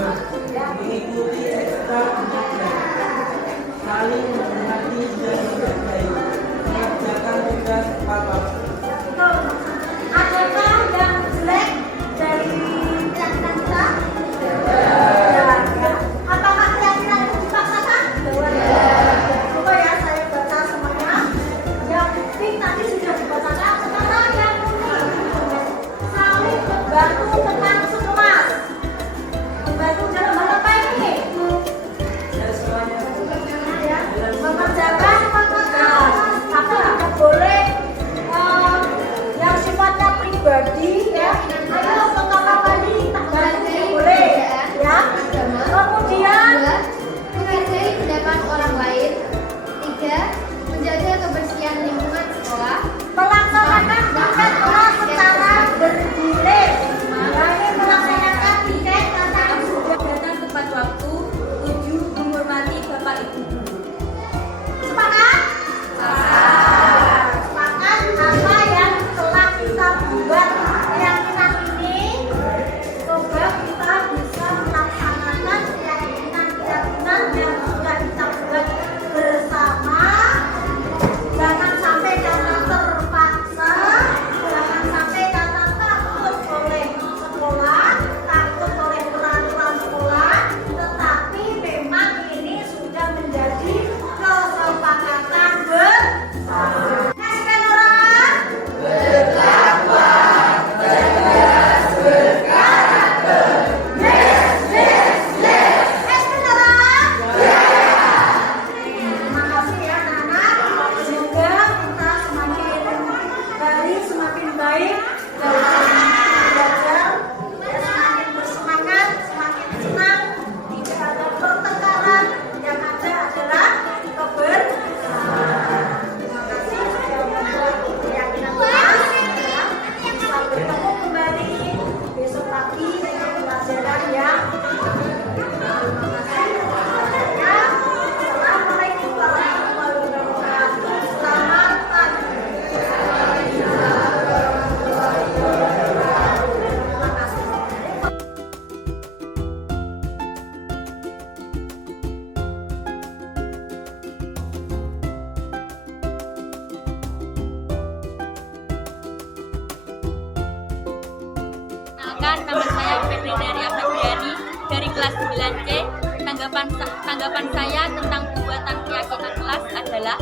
mengikuti etika pendidikan, saling menghormati dan menghargai, mengerjakan tugas tepat waktu. Adakah yang jelek dari keyakinan kita? Ya. Apakah keyakinan itu dipaksakan? Coba ya saya baca semuanya. Yang penting tadi sudah dibacakan. Sekarang yang unik, saling membantu teman sekelas. Membantu dalam hal apa ini? Ya, mengerjakan pekerjaan, tapi tidak boleh yang sifatnya pribadi ya. Ayo pertama kali kita bantu boleh ya. Kemudian menghargai pendapat orang lain. 3. Menjaga kebersihan lingkungan sekolah. melaksanakan piket kelas secara bergilir. Ini melaksanakan piket tentang Datang tepat waktu. 7. Menghormati bapak ibu guru. sepakat. Sepakat apa yang telah kita buat keyakinan ini. Coba kita bisa melaksanakan keyakinan yang sudah kita buat bersama. Jangan sampai karena terpaksa, jangan sampai karena takut oleh sekolah, takut oleh peraturan sekolah, tetapi memang ini sudah menjadi kesepakatan bersama. Kasihkan orang. Kasihkan orang. Terima kasih ya anak-anak. Semoga kita semakin hari semakin baik dalam belajar, semakin bersemangat, semakin senang, tidak ada pertengkaran, yang ada adalah kebersamaan. Terima kasih sudah membuat keyakinan kelas. Sampai bertemu kembali besok pagi dengan pelajaran yang terima kasih. Ya. Assalamualaikum warahmatullahi wabarakatuh. Selamat pagi. Terima kasih. Kenalkan, nama saya Febriaria Febriani dari kelas 9C. Tanggapan saya tentang pembuatan keyakinan kelas adalah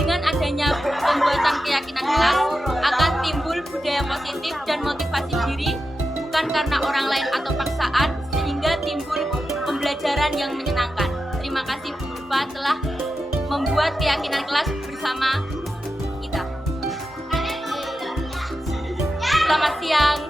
dengan adanya pembuatan keyakinan kelas akan timbul budaya positif dan motivasi diri bukan karena orang lain atau paksaan, sehingga timbul pembelajaran yang menyenangkan. Terima kasih Bu Ulfa telah membuat keyakinan kelas bersama kita. Selamat siang.